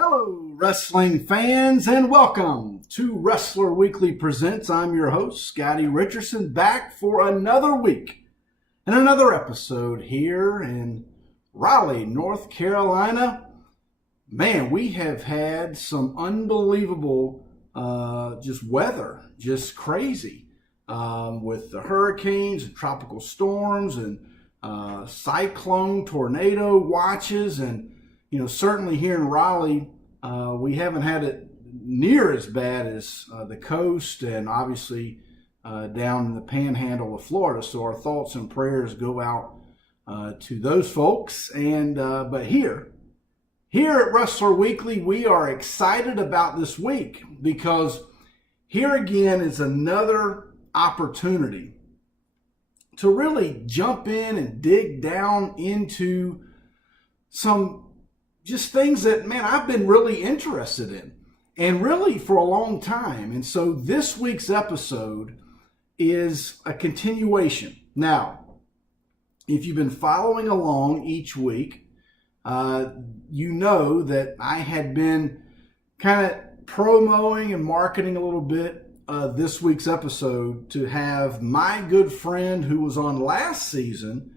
Hello, wrestling fans, and welcome to Wrestler Weekly Presents. I'm your host, Scottie Richardson, back for another week and another episode here in Raleigh, North Carolina. Man, we have had some unbelievable just weather, just crazy, with the hurricanes and tropical storms and cyclone, tornado watches, and certainly here in Raleigh, we haven't had it near as bad as the coast and obviously down in the panhandle of Florida. So our thoughts and prayers go out to those folks. But here at Wrestler Weekly, we are excited about this week because here again is another opportunity to really jump in and dig down into some just things that, man, I've been really interested in and really for a long time. And so this week's episode is a continuation. Now, if you've been following along each week, you know that I had been kind of promoting and marketing a little bit this week's episode to have my good friend who was on last season,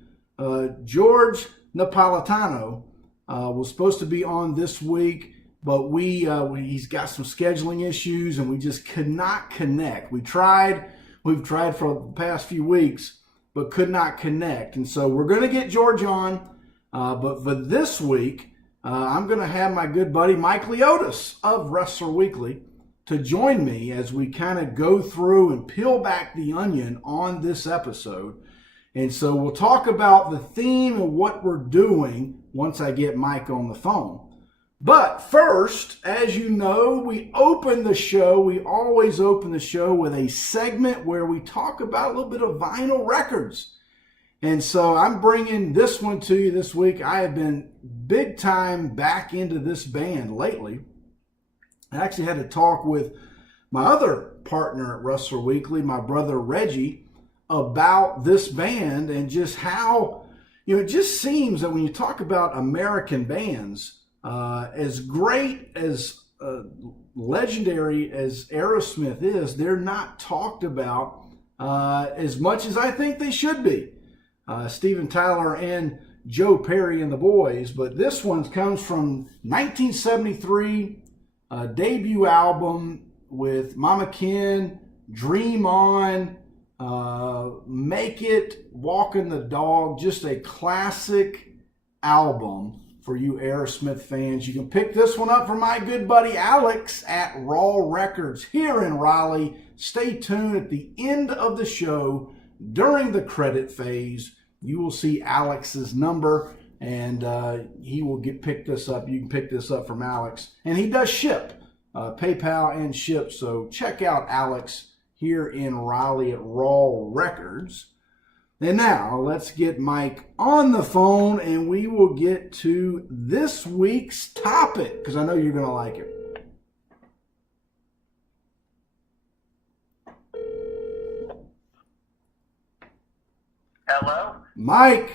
George Napolitano, was supposed to be on this week, but he's got some scheduling issues and we just could not connect. We've tried for the past few weeks, but could not connect. And so we're going to get George on, but for this week, I'm going to have my good buddy Mike Leotis of Wrestler Weekly to join me as we kind of go through and peel back the onion on this episode. And so we'll talk about the theme of what we're doing once I get Mike on the phone. But first, as you know, we always open the show with a segment where we talk about a little bit of vinyl records. And so I'm bringing this one to you this week. I have been big time back into this band lately. I actually had to talk with my other partner at Wrestler Weekly, my brother Reggie, about this band and just how, it just seems that when you talk about American bands, as great as legendary as Aerosmith is, they're not talked about as much as I think they should be. Steven Tyler and Joe Perry and the boys, but this one comes from 1973, debut album with Mama Ken, Dream On, Make It, Walking the Dog, just a classic album for you Aerosmith fans. You can pick this one up from my good buddy Alex at Raw Records here in Raleigh. Stay tuned at the end of the show during the credit phase. You will see Alex's number and he will pick this up. You can pick this up from Alex. And he does ship, PayPal and ship. So check out Alex here in Raleigh at Raw Records. And now let's get Mike on the phone and we will get to this week's topic because I know you're going to like it. Hello? Mike.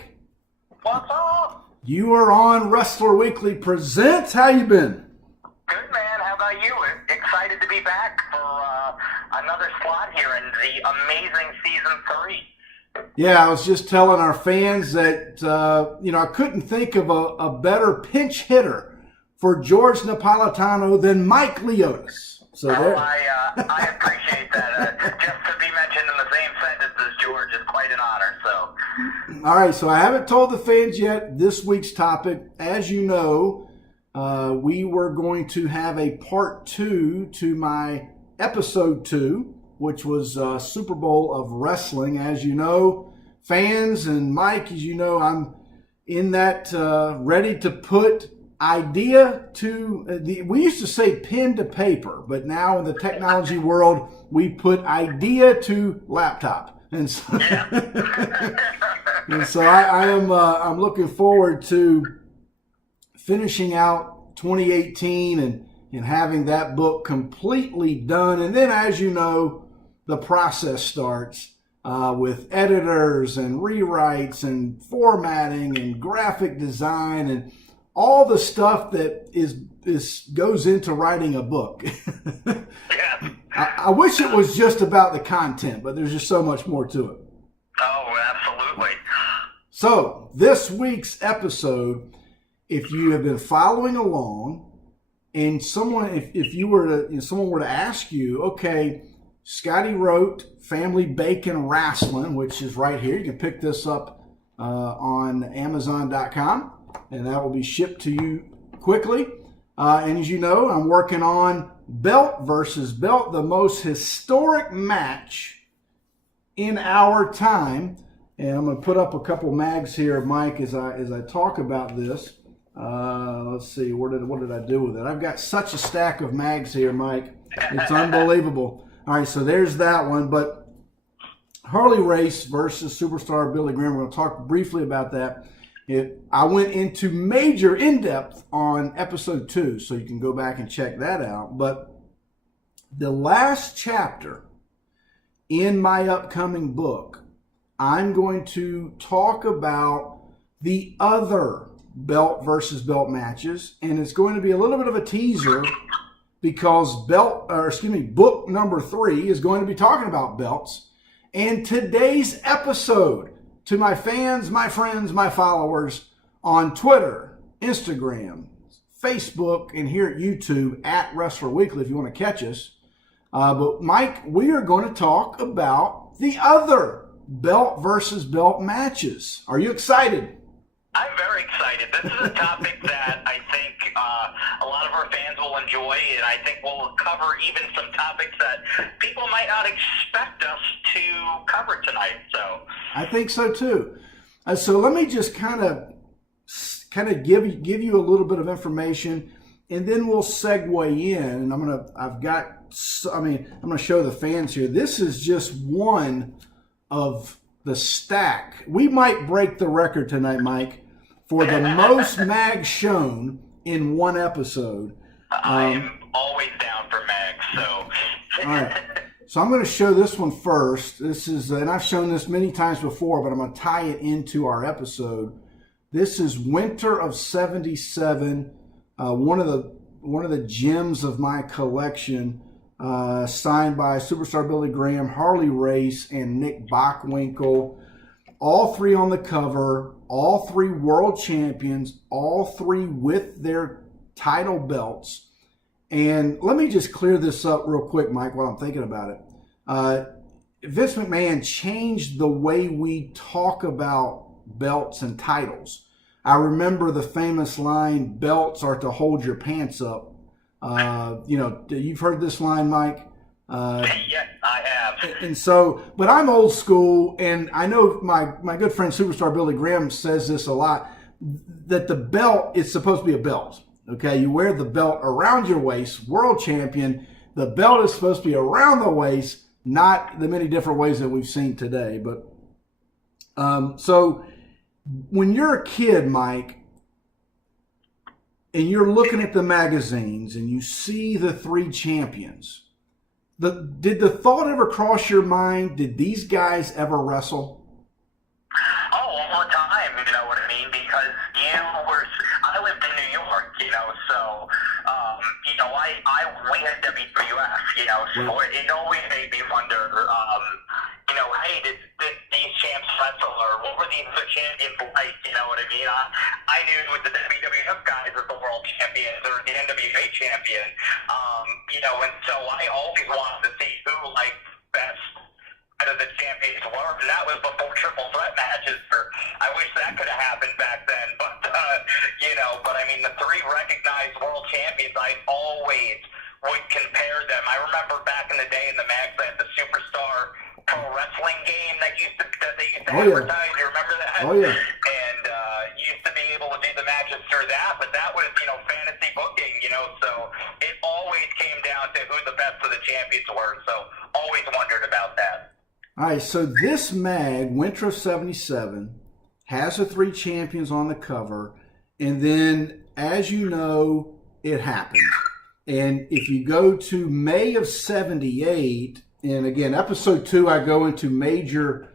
What's up? You are on Wrestler Weekly Presents. How you been? Good, man. How about you? Excited to be back for another slot here in the amazing Season 3. Yeah, I was just telling our fans that, I couldn't think of a better pinch hitter for George Napolitano than Mike Leotis. So I appreciate that. Just to be mentioned in the same sentence as George is quite an honor. So, all right, so I haven't told the fans yet this week's topic. As you know, we were going to have a part 2 to my episode 2, which was Super Bowl of Wrestling. As you know, fans, and Mike, as you know, I'm in that ready to put idea to we used to say pen to paper, but now in the technology world, we put idea to laptop. And so, and so I'm looking forward to finishing out 2018 and having that book completely done. And then, as you know, the process starts with editors and rewrites and formatting and graphic design and all the stuff that goes into writing a book. Yeah. I wish it was just about the content, but there's just so much more to it. Oh, absolutely. So this week's episode, if you have been following along, and someone, if you were to, someone were to ask you, okay, Scottie wrote Family Bacon Wrestling, which is right here. You can pick this up on Amazon.com, and that will be shipped to you quickly. And as you know, I'm working on Belt versus Belt, the most historic match in our time. And I'm going to put up a couple mags here, Mike, as I talk about this. Let's see, what did I do with it? I've got such a stack of mags here, Mike. It's unbelievable. All right, so there's that one. But Harley race versus Superstar Billy Graham. We're going to talk briefly about that. I went into major in-depth on episode 2, so you can go back and check that out. But the last chapter in my upcoming book, I'm going to talk about the other belt versus belt matches, and it's going to be a little bit of a teaser because book number 3 is going to be talking about belts. And today's episode, to my fans, my friends, my followers on Twitter, Instagram, Facebook, and here at YouTube at Wrestler Weekly if you want to catch us. But Mike, we are going to talk about the other belt versus belt matches. Are you excited? I'm very excited. This is a topic that I think a lot of our fans will enjoy, and I think we'll cover even some topics that people might not expect us to cover tonight. So I think so too. So let me just kind of give you a little bit of information, and then we'll segue in. And I'm gonna show the fans here. This is just one of the stack. We might break the record tonight, Mike, for the most mags shown in one episode. I'm always down for mags, so. All right. So I'm going to show this one first. This is, and I've shown this many times before, but I'm going to tie it into our episode. This is Winter of '77, one of the gems of my collection, signed by Superstar Billy Graham, Harley Race, and Nick Bockwinkel. All 3 on the cover, all 3 world champions, all 3 with their title belts. And let me just clear this up real quick, Mike, while I'm thinking about it. Vince McMahon changed the way we talk about belts and titles. I remember the famous line, belts are to hold your pants up. You've heard this line, Mike? Yes, I have. And so, but I'm old school, and I know my good friend Superstar Billy Graham says this a lot, that the belt is supposed to be a belt. Okay, you wear the belt around your waist, world champion. The belt is supposed to be around the waist, not the many different ways that we've seen today. But so when you're a kid, Mike, and you're looking at the magazines and you see the 3 champions, did the thought ever cross your mind, did these guys ever wrestle? Oh, all the time, you know what I mean? Because I lived in New York, so, we had WWF, so it always made me wonder, hey, did these champs wrestle, or what were these other champions like, you know what I mean? I knew the WWF guys as the world champions, or the NWA champion, and so I always wanted to see who, best out of the champions were, and that was before triple threat matches. I wish that could have happened back then, but I mean, the 3 recognized world champions, I always would compare them. I remember back in the day in the mags, they had the Superstar Pro Wrestling game that they used to advertise. You remember that? Oh yeah. And used to be able to do the matches through that, but that was fantasy booking, so it always came down to who the best of the champions were. So always wondered about that. All right, so this mag, Winter of '77, has the 3 champions on the cover, and then, as you know, it happened. And if you go to May of '78, and again, episode 2, I go into major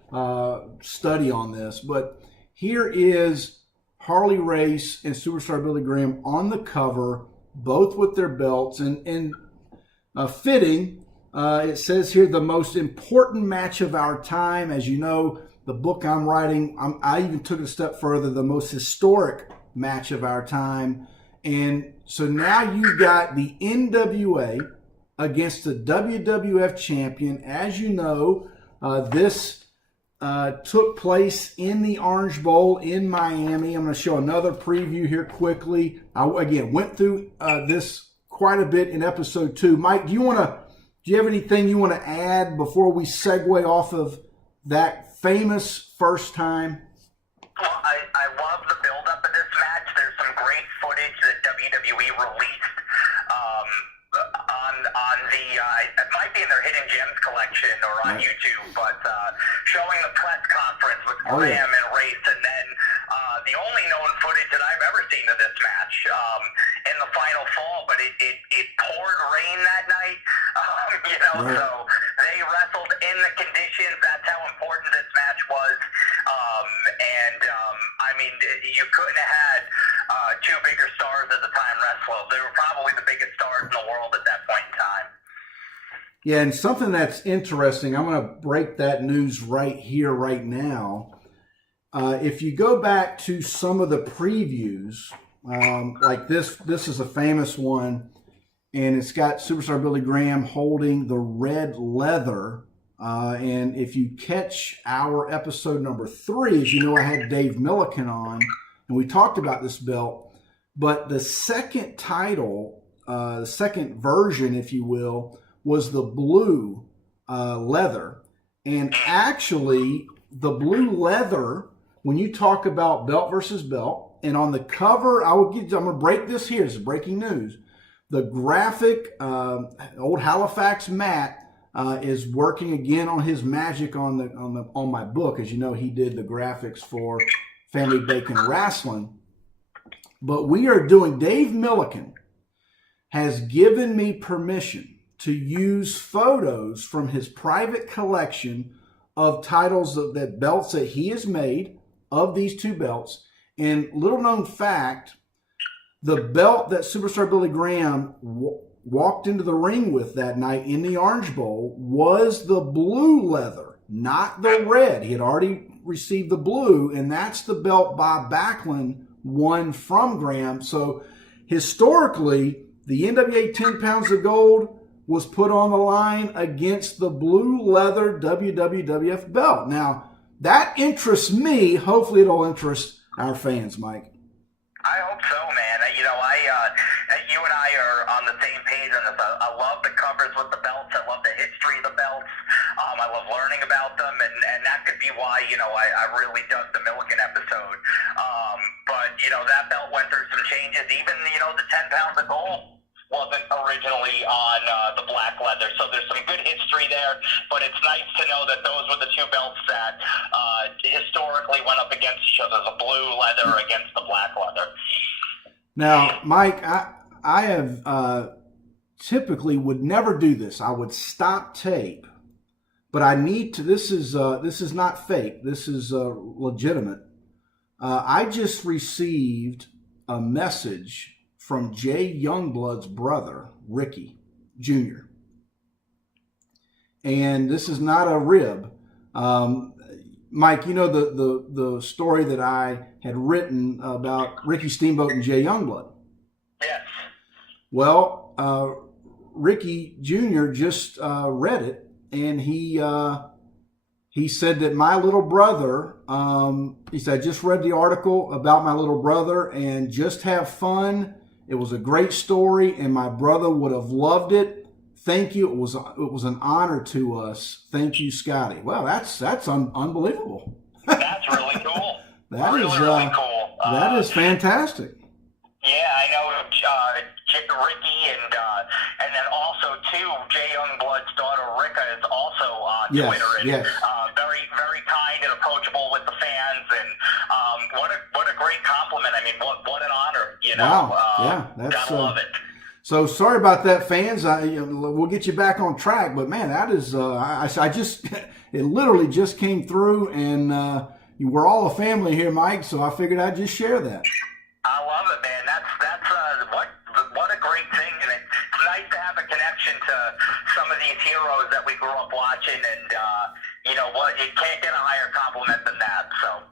study on this, but here is Harley Race and Superstar Billy Graham on the cover, both with their belts, and fitting. It says here, the most important match of our time. As you know, the book I'm writing, I even took it a step further, the most historic match of our time. And so now you've got the NWA against the WWF champion. As you know, this took place in the Orange Bowl in Miami. I'm going to show another preview here quickly. I, again, went through this quite a bit in episode 2. Mike, do you have anything you want to add before we segue off of that famous first time? Well, I love the build-up of this match. There's some great footage that WWE released on the, it might be in their Hidden Gems collection or on YouTube, but showing the press conference with Graham and Race, and then the only known footage that I've ever seen of this match in the final fall, but it poured rain that night, so they wrestled in the conditions. That's how important this match was. I mean, you couldn't have had two bigger stars at the time wrestle. They were probably the biggest stars in the world at that point in time. Yeah, and something that's interesting, I'm going to break that news right here, right now. If you go back to some of the previews, like this is a famous one, and it's got Superstar Billy Graham holding the red leather. And if you catch our episode number 3, as you know, I had Dave Milliken on, and we talked about this belt. But the second title, the second version, if you will, was the blue leather. And actually, the blue leather, when you talk about belt versus belt, and on the cover, I'm going to break this here. This is breaking news. The graphic, old Halifax Matt, is working again on his magic on my book. As you know, he did the graphics for Family Bacon Wrestling. But we are doing, Dave Milliken has given me permission to use photos from his private collection of titles that belts that he has made of these two belts. And little known fact, the belt that Superstar Billy Graham walked into the ring with that night in the Orange Bowl was the blue leather, not the red. He had already received the blue, and that's the belt Bob Backlund won from Graham. So historically, the NWA 10 pounds of gold was put on the line against the blue leather WWF belt. Now, that interests me. Hopefully it'll interest our fans, Mike. I hope so, man. You and I are on the same page on this. I love the covers with the belts. I love the history of the belts. I love learning about them, and that could be why, I really dug the Milliken episode. But, that belt went through some changes. Even, the 10 pounds of gold wasn't originally on the black leather. So there's some good history there, but it's nice to know that those were the two belts that historically went up against each other, the blue leather against the black leather. Now, Mike, I have typically would never do this. I would stop tape, but I need to. This is not fake. This is legitimate. I just received a message from Jay Youngblood's brother, Ricky Jr. And this is not a rib. Mike, you know the story that I had written about Ricky Steamboat and Jay Youngblood? Yes. Well, Ricky Jr. just read it, and he said that my little brother, he said, I just read the article about my little brother, and just have fun. It was a great story, and my brother would have loved it. Thank you. It was an honor to us. Thank you, Scottie. Well, that's unbelievable. That's really cool. That really, is really cool. That is fantastic. Yeah, I know Ricky, and then also too, Jay Youngblood's daughter Rika is also on Twitter, and very, very kind and approachable with the fans, and what a great compliment. I mean, what an honor, Wow. That's gotta love it. So sorry about that, fans. We'll get you back on track, but man, that is I just it literally just came through, and we're all a family here, Mike, so I figured I'd just share that. I love it, man. That's what a great thing, and it's nice to have a connection to some of these heroes that we grew up watching, and you know what, you can't get a higher compliment than that. So,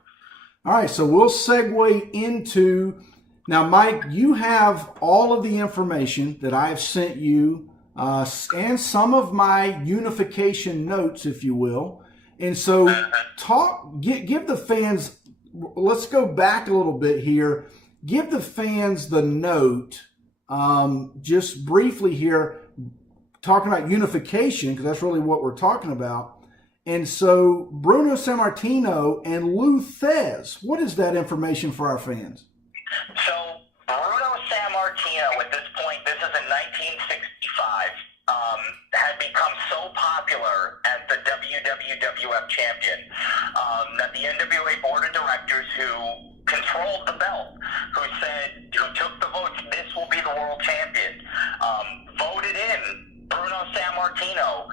all right, so we'll segue into now, Mike. You have all of the information that I've sent you, and some of my unification notes, if you will, and so give the fans. Let's go back a little bit here. Give the fans the note, just briefly here, talking about unification, because that's really what we're talking about. And so Bruno Sammartino and Lou Thez, what is that information for our fans? So Bruno Sammartino, at this point, this is in 1965, had become so popular as the WWF champion that the NWA board of directors, who controlled the belt, who took the votes, this will be the world champion, voted in Bruno Sammartino.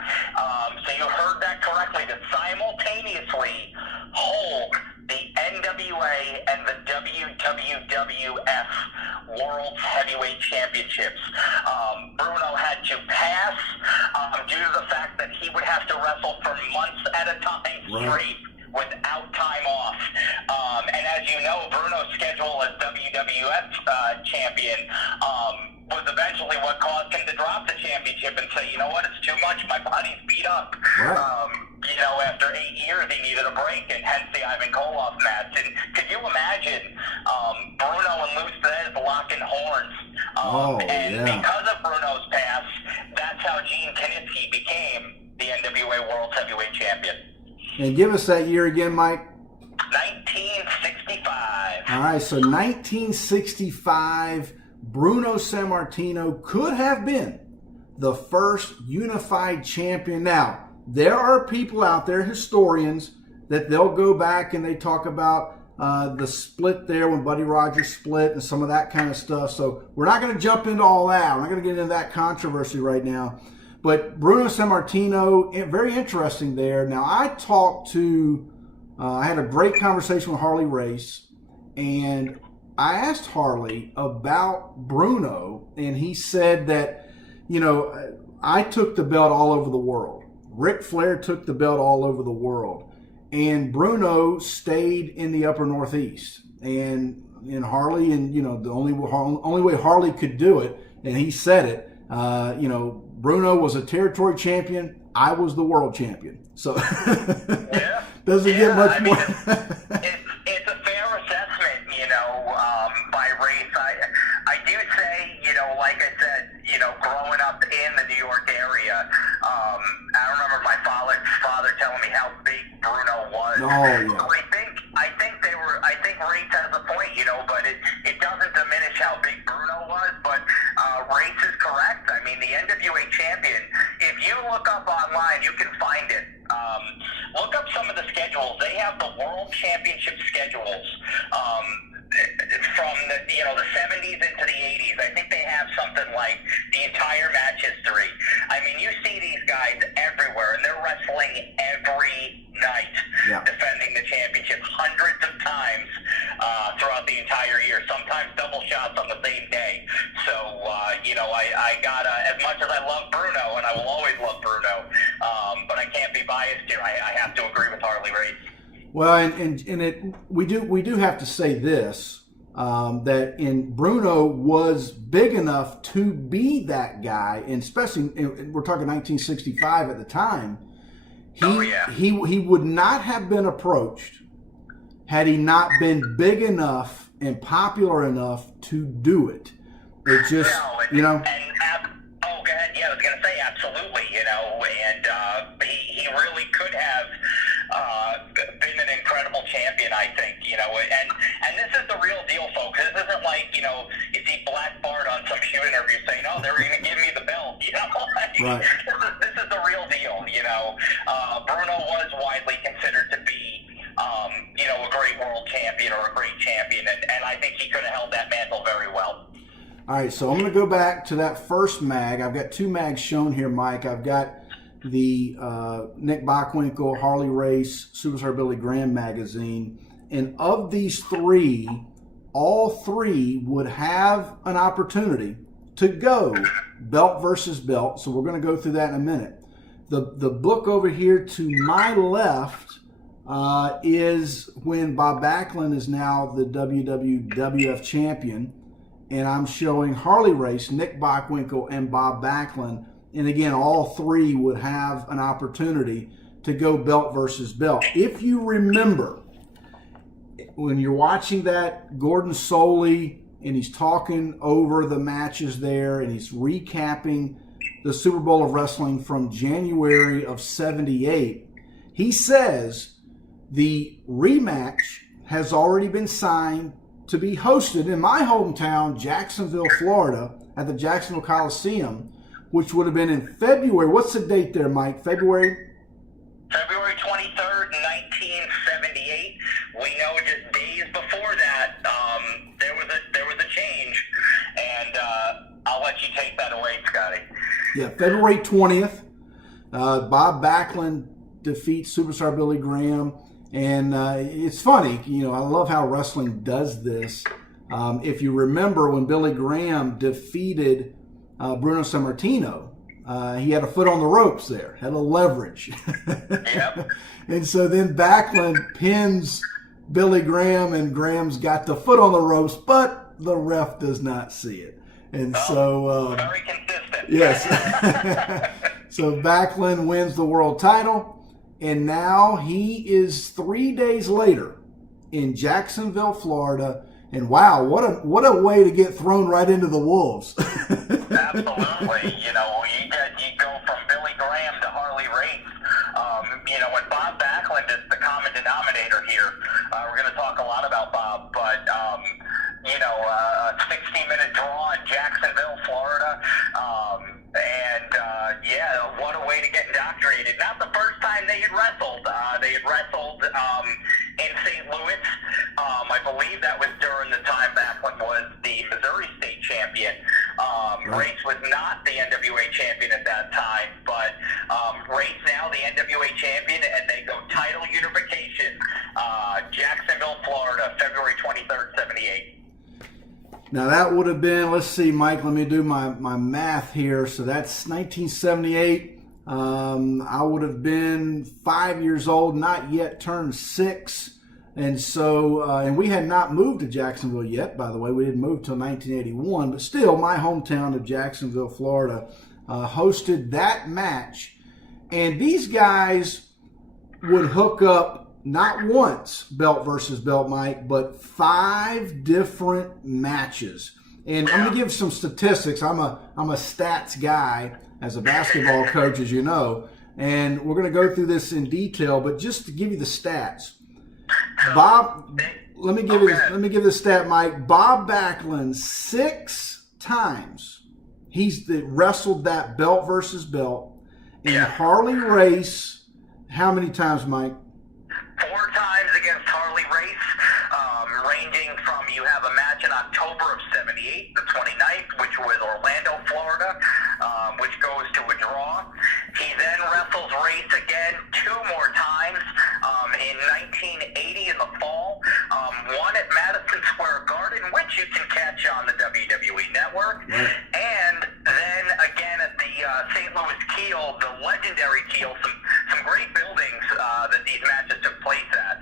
So you heard that correctly, to simultaneously hold the NWA and the WWF World Heavyweight Championships. Bruno had to pass due to the fact that he would have to wrestle for months at a time straight without time off. And as you know, Bruno's schedule as WWF champion was eventually what caused him to drop the championship and say, you know what, it's too much, my body's beat up. Right. You know, after 8 years, he needed a break, and hence the Ivan Koloff match. And could you imagine Bruno and Lou Thez locking horns? Because of Bruno's pass, that's how Gene Kiniski became the NWA World Heavyweight Champion. And give us that year again, Mike. 1965. All right, so 1965, Bruno Sammartino could have been the first unified champion. Now, there are people out there, historians, that they'll go back and they talk about the split there when Buddy Rogers split and some of that kind of stuff. So we're not going to jump into all that. We're not going to get into that controversy right now. But Bruno Sammartino, very interesting there. Now, I had a great conversation with Harley Race, and I asked Harley about Bruno, and he said that, you know, I took the belt all over the world. Ric Flair took the belt all over the world, and Bruno stayed in the upper Northeast. And Harley, and you know, the only way Harley could do it, and he said it, you know, Bruno was a territory champion. I was the world champion. So doesn't get much more. It's a fair assessment, you know, by race. I do say, you know, like I said, you know, growing up in the New York area, I remember my father telling me how big Bruno was. Oh, yeah. So I think race has a point, you know, but it doesn't diminish how big Bruno was. But race is correct. I mean, the NWA champion, if you look up online, you can find it. Look up some of the schedules. They have the World Championship schedules from the 70s into the 80s. I think they have something like the entire match history. I mean, you see these guys everywhere, and they're wrestling every night, defending the championship hundreds of times throughout the entire year, sometimes double shots on the same day. So, you know, I got as much as I love Bruno, and I will always love Bruno, but I can't be biased here. I have to agree with Harley Race. Well, and we do have to say this, that Bruno was big enough to be that guy, and especially we're talking 1965 at the time. He would not have been approached had he not been big enough and popular enough to do it. It just, you know. Oh, go ahead. Yeah, I was going to say absolutely, you know, and he really could have been an incredible champion, I think, you know, and this is the real deal, folks. This isn't like, you know, you see Black Bart on some shoot interview saying, oh, they're going to give me the belt, you know, right. This is the real deal, you know. Bruno was widely considered to be, you know, a great world champion or a great champion, and I think he could have held that mantle very well. All right, so I'm going to go back to that first mag. I've got two mags shown here, Mike. I've got the Nick Bockwinkel, Harley Race, Superstar Billy Graham magazine. And of these three, all three would have an opportunity to go belt versus belt. So we're going to go through that in a minute. The book over here to my left is when Bob Backlund is now the WWF champion. And I'm showing Harley Race, Nick Bockwinkel, and Bob Backlund. And again, all three would have an opportunity to go belt versus belt. If you remember, when you're watching that, Gordon Soley, and he's talking over the matches there, and he's recapping the Super Bowl of Wrestling from January of '78, he says the rematch has already been signed to be hosted in my hometown, Jacksonville, Florida, at the Jacksonville Coliseum, which would have been in February. What's the date there, Mike? February 23rd, 1978. We know just days before that there was a change, and I'll let you take that away, Scottie. Yeah, February 20th. Bob Backlund defeats Superstar Billy Graham. And it's funny, I love how wrestling does this. If you remember when Billy Graham defeated Bruno Sammartino, he had a foot on the ropes there, had a leverage. Yep. And so then Backlund pins Billy Graham, and Graham's got the foot on the ropes, but the ref does not see it. And very consistent. Yes. So Backlund wins the world title. And now he is 3 days later in Jacksonville, Florida. And wow, what a way to get thrown right into the wolves. Absolutely. You go from Billy Graham to Harley Race. When Bob Backlund is the common denominator here, we're going to talk a lot about Bob, but, a 60-minute draw in Jacksonville, Florida. What a way to get indoctrinated. Not the first time they had wrestled. They had wrestled in St. Louis. I believe that was during the time Backlund was the Missouri State champion. Race was not the NWA champion at that time, but Race now the NWA champion, and they go title unification. Jacksonville, Florida, February 23rd, 78. Now that would have been, let's see, Mike, let me do my math here. So that's 1978. I would have been 5 years old, not yet turned 6. And so, and we had not moved to Jacksonville yet, by the way. We didn't move till 1981. But still, my hometown of Jacksonville, Florida, hosted that match. And these guys would hook up not once, belt versus belt, Mike, but 5 different matches. And I'm going to give some statistics. I'm a stats guy as a basketball coach, as you know. And we're going to go through this in detail, but just to give you the stats. Bob, let me give the stat, Mike. Bob Backlund, 6 times he's wrestled that belt versus belt. And Harley Race, how many times, Mike? 4 times against Harley Race, ranging from, you have a match in October of 78, the 29th, which was Orlando, Florida, which goes to a draw. He then wrestles Race again 2 more times, in 1980 in the fall, one at Madison Square Garden, which you can catch on the WWE Network, and then again at the St. Louis Kiel, the legendary Kiel, some great buildings that these matches took place at.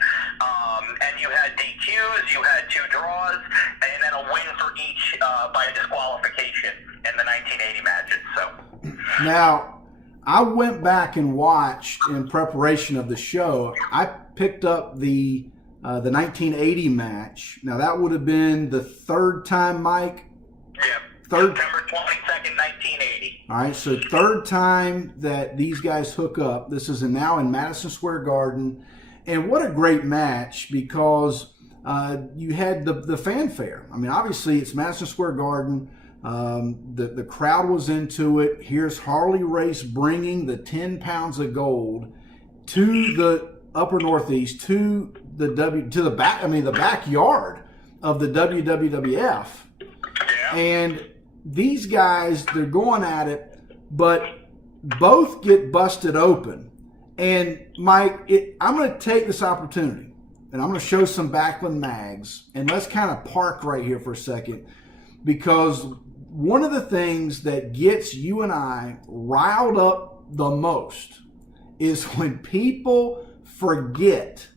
And you had DQs, you had 2 draws, and then a win for each by disqualification in the 1980 matches. So now, I went back and watched in preparation of the show. I picked up the 1980 match. Now that would have been the 3rd time, Mike. Yeah. September 22nd, 1980. All right, so 3rd time that these guys hook up. This is now in Madison Square Garden. And what a great match, because you had the fanfare. I mean, obviously it's Madison Square Garden. The crowd was into it. Here's Harley Race bringing the 10 pounds of gold to the upper Northeast, to the backyard of the WWF. Yeah. And these guys, they're going at it, but both get busted open. And Mike, I'm going to take this opportunity, and I'm going to show some Backlund mags, and let's kind of park right here for a second, because one of the things that gets you and I riled up the most is when people forget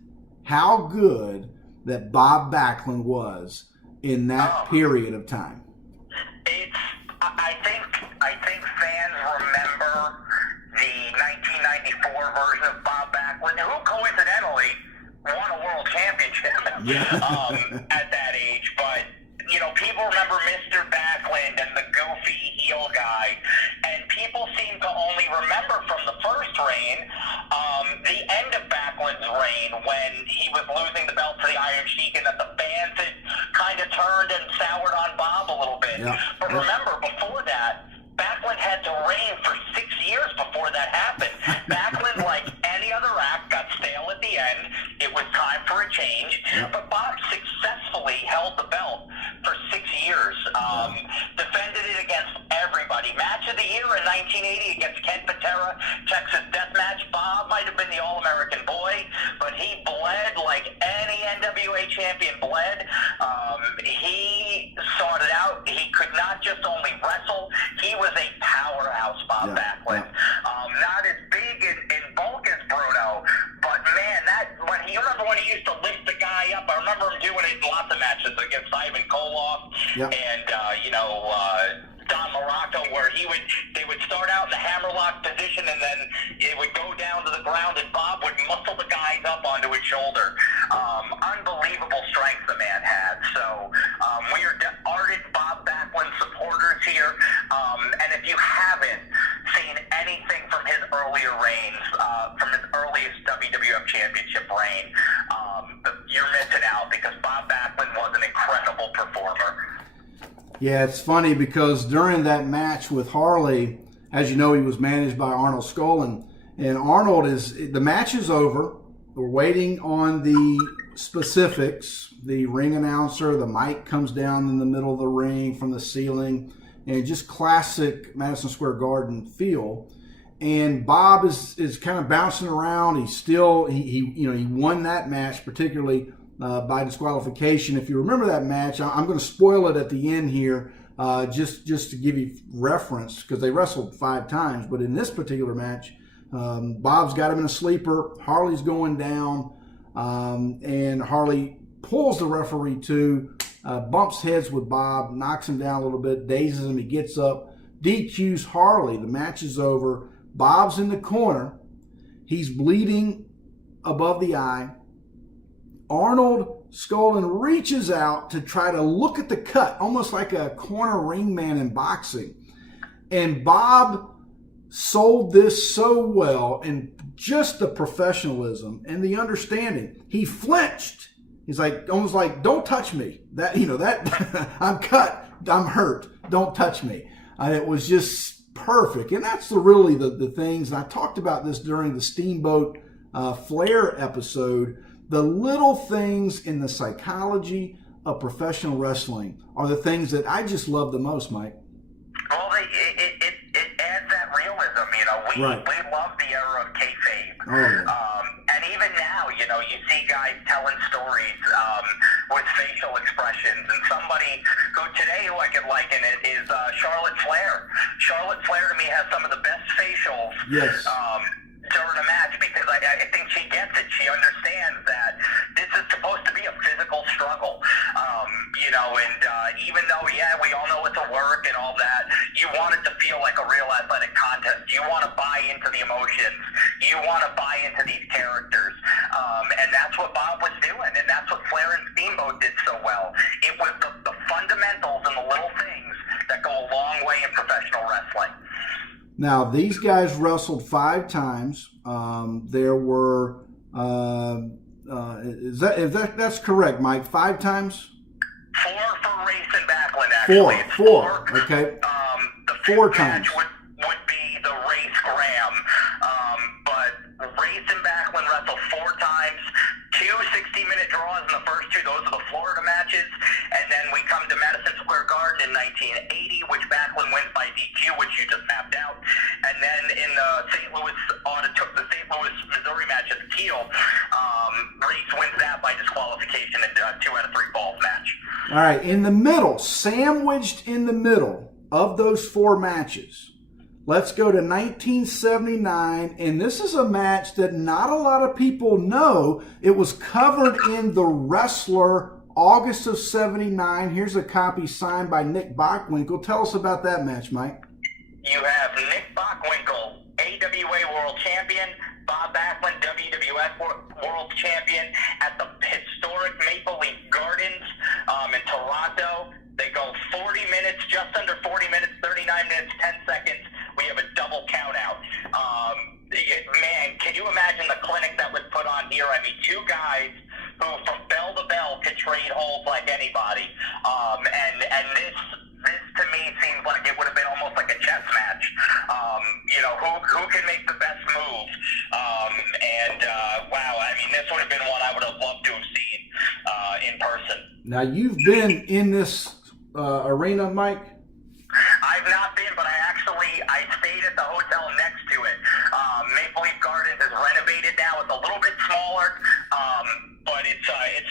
how good that Bob Backlund was in that period of time. I think fans remember the 1994 version of Bob Backlund, who coincidentally won a world championship at that age. But, you know, people remember Mr. Backlund and the goofy heel guy, and people seem to only remember from the first reign the end of Backlund's reign when he was losing the belt to the Iron Sheik, and that the fans had kind of turned and soured on Bob a little bit. Yeah. But remember, before that, Backlund had to reign for 6 years before that happened. Backlund, like any other act, got stale at the end. It was time for a change. Yep. But Bob successfully held the belt for 6 years. Defended it against everybody. Match of the year in 1980 against Ken Patera, Texas Death Match. Bob might have been the All-American boy, but he bled like any NWA champion bled. He sought it out. He could not just only wrestle. He was a powerhouse, Bob Backlund. Not as big in bulk as Bruno, but man, you remember when he used to lift the guy up? I remember him doing it in lots of matches against Ivan Koloff and Don Morocco, where they would start out in the hammerlock position, and then it would go down to the ground, and Bob would muscle the guys up onto his shoulder. Unbelievable strength the man had. So we are ardent Bob Backlund supporters here. And if you haven't seen anything from his earlier reigns, from his earliest WWF Championship reign, you're missing out, because Bob Backlund was an incredible performer. Yeah, it's funny because during that match with Harley, as you know, he was managed by Arnold Skolin, and Arnold the match is over. We're waiting on the specifics. The ring announcer, the mic comes down in the middle of the ring from the ceiling, and just classic Madison Square Garden feel. And Bob is kind of bouncing around. He's still he won that match, particularly by disqualification. If you remember that match, I'm going to spoil it at the end here, just to give you reference, because they wrestled 5 times. But in this particular match, Bob's got him in a sleeper. Harley's going down, and Harley pulls the referee too, bumps heads with Bob, knocks him down a little bit, dazes him. He gets up, DQs Harley. The match is over. Bob's in the corner. He's bleeding above the eye. Arnold Skolin reaches out to try to look at the cut, almost like a corner ring man in boxing. And Bob sold this so well, and just the professionalism and the understanding. He flinched. He's like, almost like, don't touch me. That I'm cut. I'm hurt. Don't touch me. And it was just perfect. And that's really the things, and I talked about this during the Steamboat Flair episode. The little things in the psychology of professional wrestling are the things that I just love the most, Mike. Well, it adds that realism, you know. We love the era of kayfabe. Oh, yeah. And even now, you know, you see guys telling stories with facial expressions. And somebody who I could liken it is Charlotte Flair. Charlotte Flair, to me, has some of the best facials. Yes. During a match, because I think she gets it. She understands that this is supposed to be a physical struggle, you know, and even though, we all know it's a work and all that, you want it to feel like a real athletic contest. You want to buy into the emotions. You want to buy into these characters, and that's what Bob was doing, and that's what Flair and Steamboat did so well. It was the fundamentals and the little things that go a long way in professional wrestling. Now, these guys wrestled 5 times. There were, that's correct, Mike? 5 times? 4 for Race and Backlund, actually. 4. Okay. The 4 fifth times. match would be the Race Graham. But Race and Backlund wrestled 4 times. 2 60-minute draws in the first 2. Those are the Florida matches. And then we come to Madison Square Garden in 1980, which Backlund wins by DQ, which you just mapped out. and then in the St. Louis, took the St. Louis, Missouri match at the Teal, Reese wins that by disqualification in a 2 out of 3 falls match. All right, in the middle, sandwiched in the middle of those 4 matches, let's go to 1979, and this is a match that not a lot of people know. It was covered in The Wrestler, August of 79. Here's a copy signed by Nick Bockwinkel. Tell us about that match, Mike. You have Nick Bockwinkel, AWA World Champion, Bob Backlund, WWF World Champion, at the historic Maple Leaf Gardens in Toronto. They go 40 minutes, just under 40 minutes, 39 minutes, 10 seconds. We have a double count out. Man, can you imagine the clinic that was put on here? I mean, 2 guys who from bell to bell could trade holds like anybody. And this to me seems like it would have been almost like a chess match. Who can make the best move? Wow, I mean, this would have been one I would have loved to have seen in person. Now, you've been in this arena, Mike? I've not been, but I stayed at the hotel next to it. Maple Leaf Gardens is renovated now. It's a little bit smaller, but it's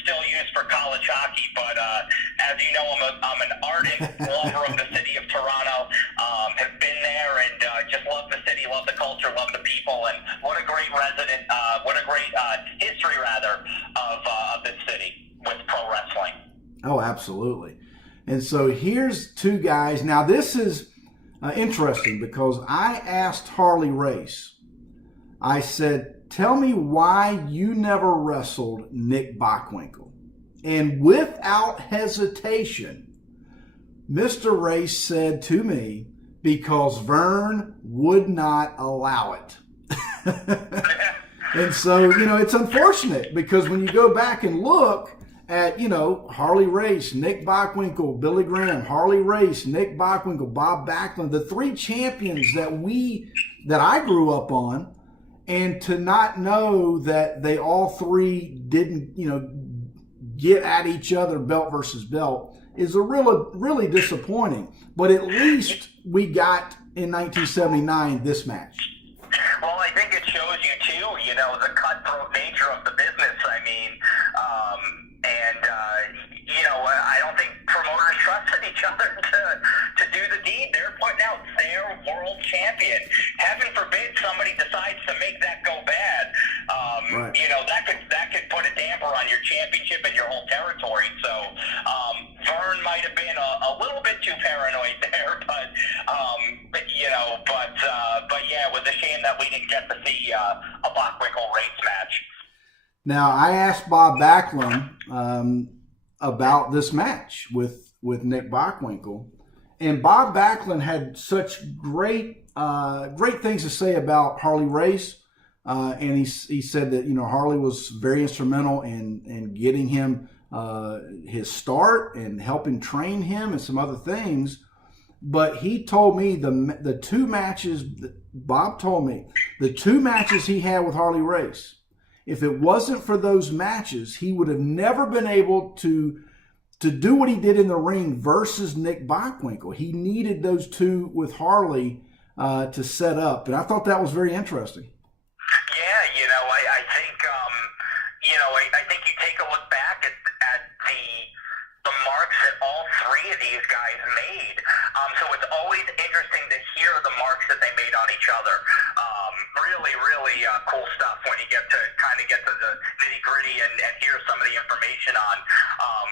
still used for college hockey. But as you know, I'm an ardent lover of the city of Toronto. Have been there and just love the city, love the culture, love the people, and what a great history rather of this city with pro wrestling. Oh, absolutely. And so here's 2 guys. Now, this is interesting because I asked Harley Race, I said, tell me why you never wrestled Nick Bockwinkel. And without hesitation, Mr. Race said to me, because Vern would not allow it. And so, it's unfortunate because when you go back and look at, Harley Race, Nick Bockwinkel, Billy Graham, Harley Race, Nick Bockwinkel, Bob Backlund, the 3 champions that I grew up on, and to not know that they all 3 didn't, get at each other belt versus belt is really disappointing. But at least we got in 1979 this match. Well, I think it shows you too, the cutthroat nature of the business. I mean, I don't think promoters trusted each other to do the deed. They're putting out their world champion. Heaven forbid somebody decides to make that go bad. Right. That could put a damper on your championship and your whole territory. So Vern might have been a little bit too paranoid there, but yeah, it was a shame that we didn't get to see a Bockwinkel race match. Now, I asked Bob Backlund about this match with Nick Bockwinkel, and Bob Backlund had such great things to say about Harley Race, and he said that Harley was very instrumental in getting him his start and helping train him and some other things. But he told me the 2 matches, Bob told me, the 2 matches he had with Harley Race, if it wasn't for those matches, he would have never been able to do what he did in the ring versus Nick Bockwinkel. He needed those 2 with Harley to set up, and I thought that was very interesting. Yeah, I think you take a look back at the marks that all 3 of these guys made. So it's always interesting to hear the marks that they made on each other. Really, really cool stuff when you get to the nitty gritty and hear some of the information on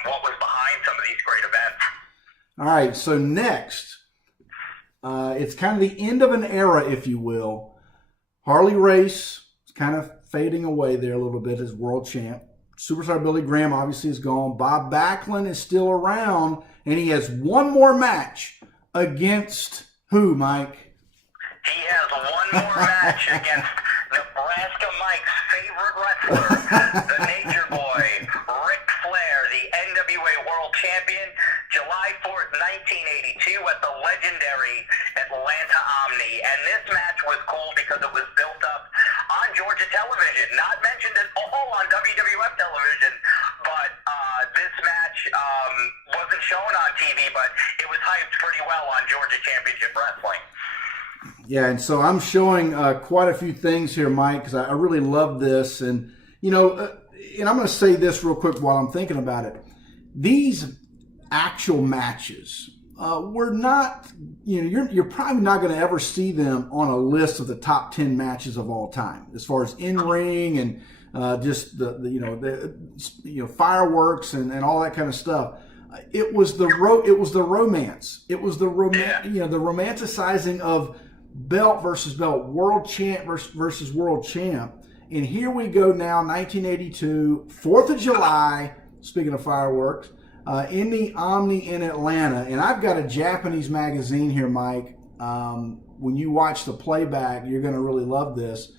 what was behind some of these great events. All right, so next, it's kind of the end of an era, if you will. Harley Race is kind of fading away there a little bit as world champ. Superstar Billy Graham obviously is gone. Bob Backlund is still around, and he has one more match against who, Mike? He has one more match against Nebraska Mike's favorite wrestler, the Nature Boy, Ric Flair, the NWA World Champion, July 4th, 1982 at the legendary Atlanta Omni. And this match was cool because it was built up on Georgia television, not mentioned at all on WWF television, but this match wasn't shown on TV, but it was hyped pretty well on Georgia Championship Wrestling. Yeah, and so I'm showing quite a few things here, Mike, because I really love this. And, and I'm going to say this real quick while I'm thinking about it. These actual matches were not, you're probably not going to ever see them on a list of the top 10 matches of all time, as far as in-ring and just the fireworks and all that kind of stuff. It was the romance. It was the the romanticizing of belt versus belt, world champ versus world champ. And here we go now, 1982, 4th of July, speaking of fireworks, in the Omni in Atlanta. And I've got a Japanese magazine here, Mike. When you watch the playback, you're going to really love this.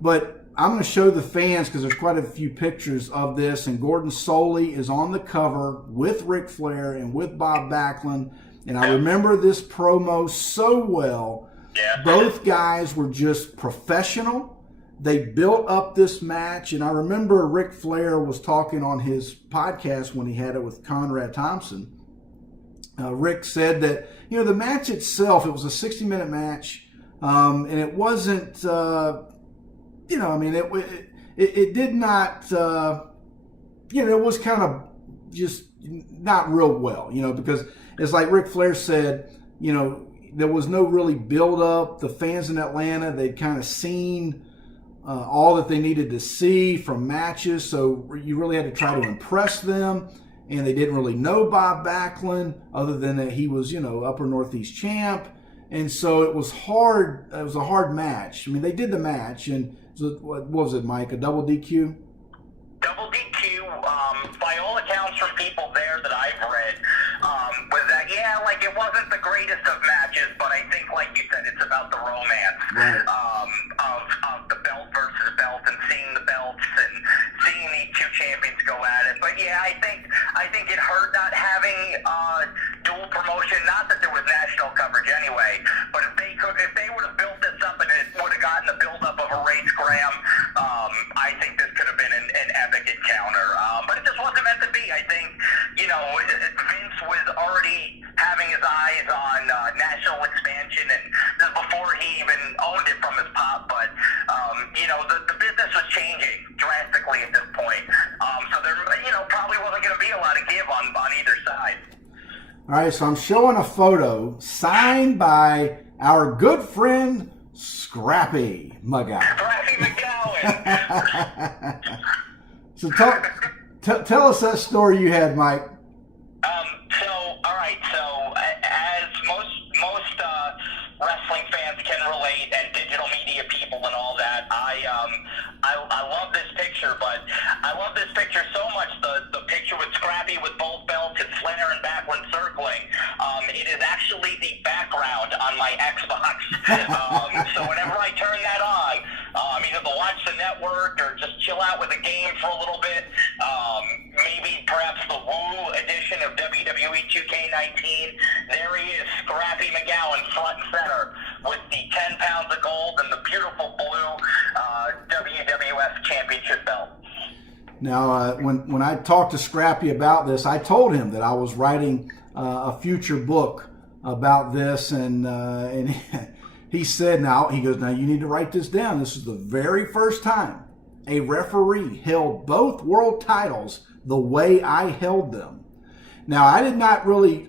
But I'm going to show the fans, because there's quite a few pictures of this. And Gordon Soley is on the cover with Ric Flair and with Bob Backlund. And I remember this promo so well. Yeah. Both guys were just professional. They built up this match. And I remember Ric Flair was talking on his podcast when he had it with Conrad Thompson. Rick said that, the match itself, it was a 60-minute match. And it wasn't, it did not, it was kind of just not real well, because it's like Ric Flair said, there was no really build-up. The fans in Atlanta, they'd kind of seen all that they needed to see from matches, so you really had to try to impress them, and they didn't really know Bob Backlund other than that he was, Upper Northeast champ, and so it was hard. It was a hard match. I mean, they did the match, and what was it, Mike, a double DQ? Double DQ, by all accounts from people there that I've read, was that, it wasn't the greatest of matches, but I think, like you said, it's about the romance of the belt versus belt and seeing the belts and seeing these two champions go at it. But yeah, I think it hurt not having dual promotion. Not that there was national coverage anyway, but if they would have built this up and it would have gotten the build up of a Race Graham, I think this could have been an epic encounter. But it just wasn't meant to be. I think Vince was already having his eyes on national expansion, and this is before he even owned it from his pop. But the business was changing drastically at this point. So there, probably wasn't going to be a lot of give on either side. All right, so I'm showing a photo signed by our good friend Scrappy McGowan. Scrappy McGowan. So tell us that story you had, Mike. So as most wrestling fans can relate, and digital media people and all that, I love this picture, but I love this picture so much, the picture with Scrappy with both belts and Flair and Backlund circling, it is actually the background on my Xbox. So whenever I turn that on, either to watch the network or just chill out with the game for a little bit, maybe perhaps the Woo edition of WWE 2K19, there he is, Scrappy McGowan, front and center, with the 10 pounds of gold and the beautiful blue WWF Championship belt. Now, when I talked to Scrappy about this, I told him that I was writing a future book about this, and he said, now you need to write this down. This is the very first time a referee held both world titles the way I held them. Now, I did not really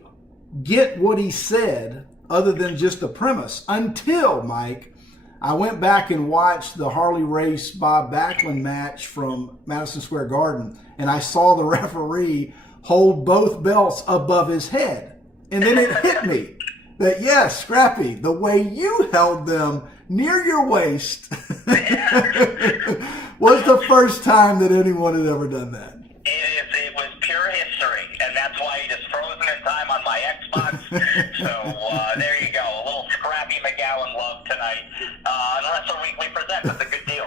get what he said other than just the premise until, Mike, I went back and watched the Harley Race Bob Backlund match from Madison Square Garden, and I saw the referee hold both belts above his head. And then it hit me that, yes, Scrappy, the way you held them near your waist was the first time that anyone had ever done that. It was pure history, and that's why it is frozen in time on my Xbox. So there you go, a little Scrappy McGowan love tonight. On Wrestler Weekly Presents, that's a good deal.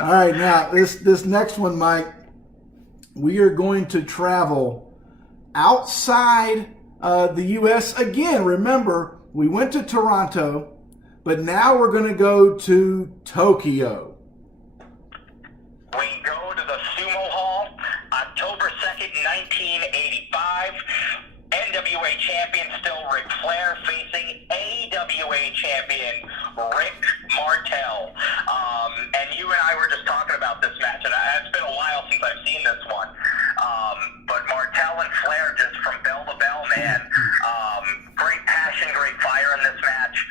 All right, now this next one, Mike, we are going to travel outside the U.S. again. Remember, we went to Toronto, but now we're going to go to Tokyo. We go to the Sumo Hall, October 2nd, 1985. NWA champion still Ric Flair facing AWA NWA champion Rick Martel. And you and I were just talking about this match, and it's been a while since I've seen this one. But Martel and Flair, just from bell to bell, man. Great passion, great fire in this match.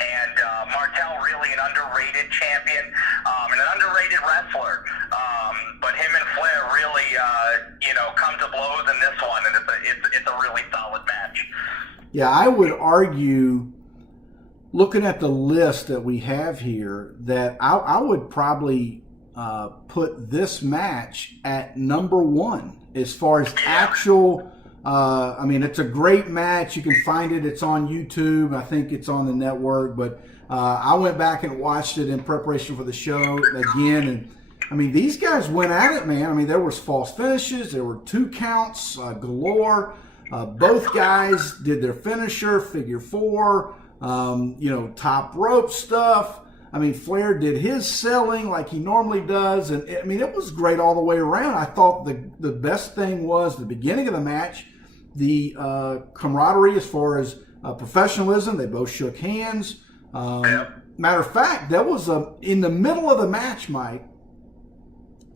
And Martel, really an underrated champion and an underrated wrestler. But him and Flair really, come to blows in this one, and it's a really solid match. Yeah, I would argue, looking at the list that we have here, that I would probably put this match at number one as far as actual. It's a great match. You can find it. It's on YouTube. I think it's on the network. But I went back and watched it in preparation for the show again. And, these guys went at it, man. There was false finishes. There were 2 counts galore. Both guys did their finisher, figure 4, top rope stuff. Flair did his selling like he normally does. And, it was great all the way around. I thought the best thing was the beginning of the match, the camaraderie as far as professionalism. They both shook hands. Matter of fact, that was in the middle of the match, Mike.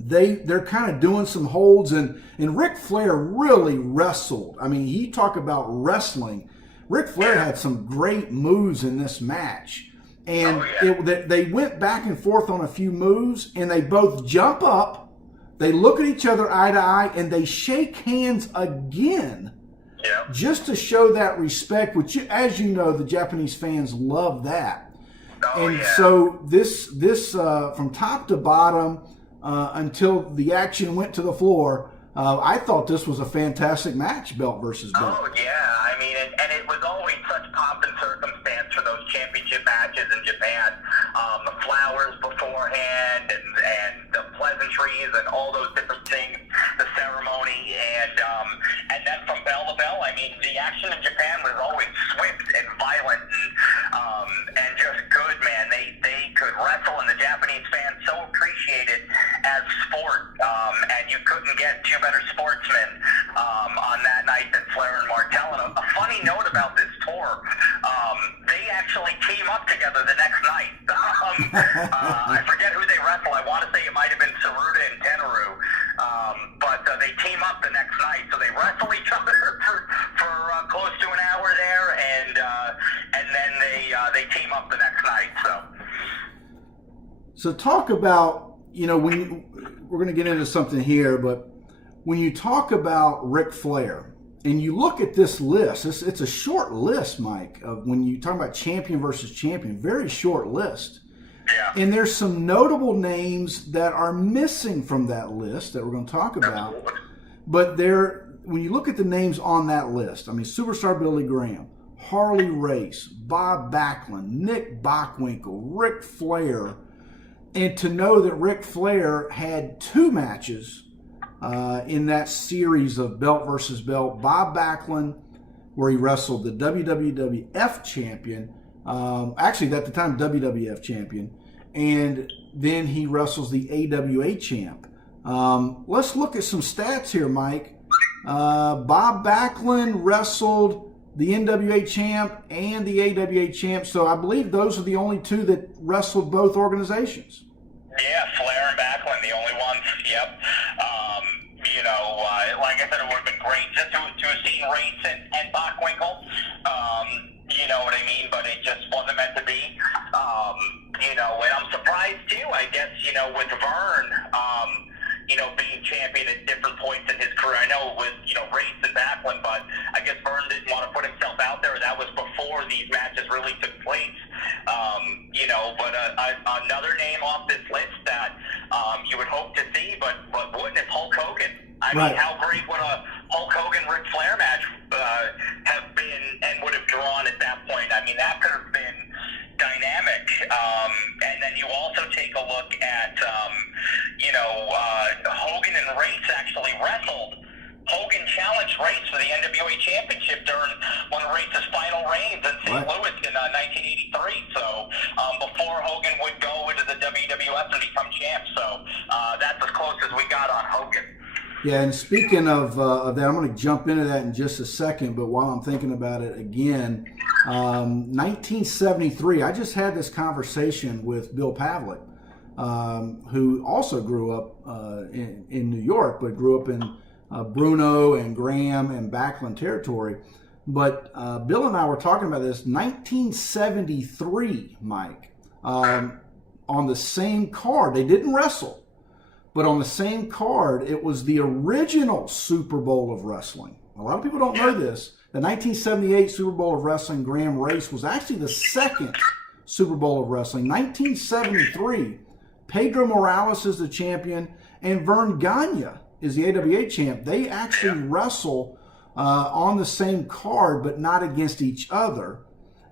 They're kind of doing some holds, and Ric Flair really wrestled. You talk about wrestling. Ric Flair had some great moves in this match. And they went back and forth on a few moves, and they both jump up, they look at each other eye to eye, and they shake hands again. Just to show that respect, which, as you know, the Japanese fans love that. So this from top to bottom until the action went to the floor, I thought this was a fantastic match, belt versus belt. Oh, yeah. And it was always such pomp and circumstance for those championship matches in Japan. The flowers beforehand and the pleasantries and all those different things, the ceremony, and then from bell to bell, the action in Japan was always swift and violent and just good, man. They could wrestle, and the Japanese fans so appreciate it as sport, and you couldn't get 2 better sportsmen on that night than Flair and Martel. And a funny note about this tour, they actually team up together the next night. I forget who they wrestle. I want to say it might have been Saruta and Tenaru, but they team up the next night. So they wrestle each other for close to an hour there, and then they team up the next night. So talk about, when we're going to get into something here, but when you talk about Ric Flair and you look at this list, it's a short list, Mike, of when you talk about champion versus champion, very short list. Yeah. And there's some notable names that are missing from that list that we're going to talk about. But when you look at the names on that list, Superstar Billy Graham, Harley Race, Bob Backlund, Nick Bockwinkel, Ric Flair, and to know that Ric Flair had 2 matches in that series of belt versus belt. Bob Backlund, where he wrestled the WWF champion, actually at the time WWF champion, and then he wrestles the AWA champ. Let's look at some stats here, Mike. Bob Backlund wrestled the NWA champ and the AWA champ, so I believe those are the only 2 that wrestled both organizations. Yeah, Flair and Backlund, the only ones. Yep. Like I said, it would have been great just to have seen Race and Bockwinkel. You know what I mean? But it just wasn't meant to be. And I'm surprised too. I guess with Vern, being champion at different points in his career. I know it was Race and Backlund, but I guess Vern didn't want to put himself out there. That was before these matches really took place. But another name off this list that you would hope to see, but wouldn't, is Hulk Hogan. How great would a Hulk Hogan Ric Flair match have been and would have drawn at that point? That could have been dynamic. And then you also take a look at, Hogan and Race actually wrestled. Hogan challenged Race for the NWA Championship during one of Race's final reigns in St. Louis in 1983. So before Hogan would go into the WWF and become champ. So that's as close as we got on Hogan. Yeah, and speaking of that, I'm going to jump into that in just a second. But while I'm thinking about it again, 1973, I just had this conversation with Bill Pavlik, who also grew up in New York, but grew up in Bruno and Graham and Backlund territory. But Bill and I were talking about this 1973, Mike, on the same card. They didn't wrestle, but on the same card, it was the original Super Bowl of wrestling. A lot of people don't know this. The 1978 Super Bowl of Wrestling Graham Race was actually the second Super Bowl of Wrestling. 1973, Pedro Morales is the champion, and Vern Gagne is the AWA champ. They actually wrestle on the same card, but not against each other.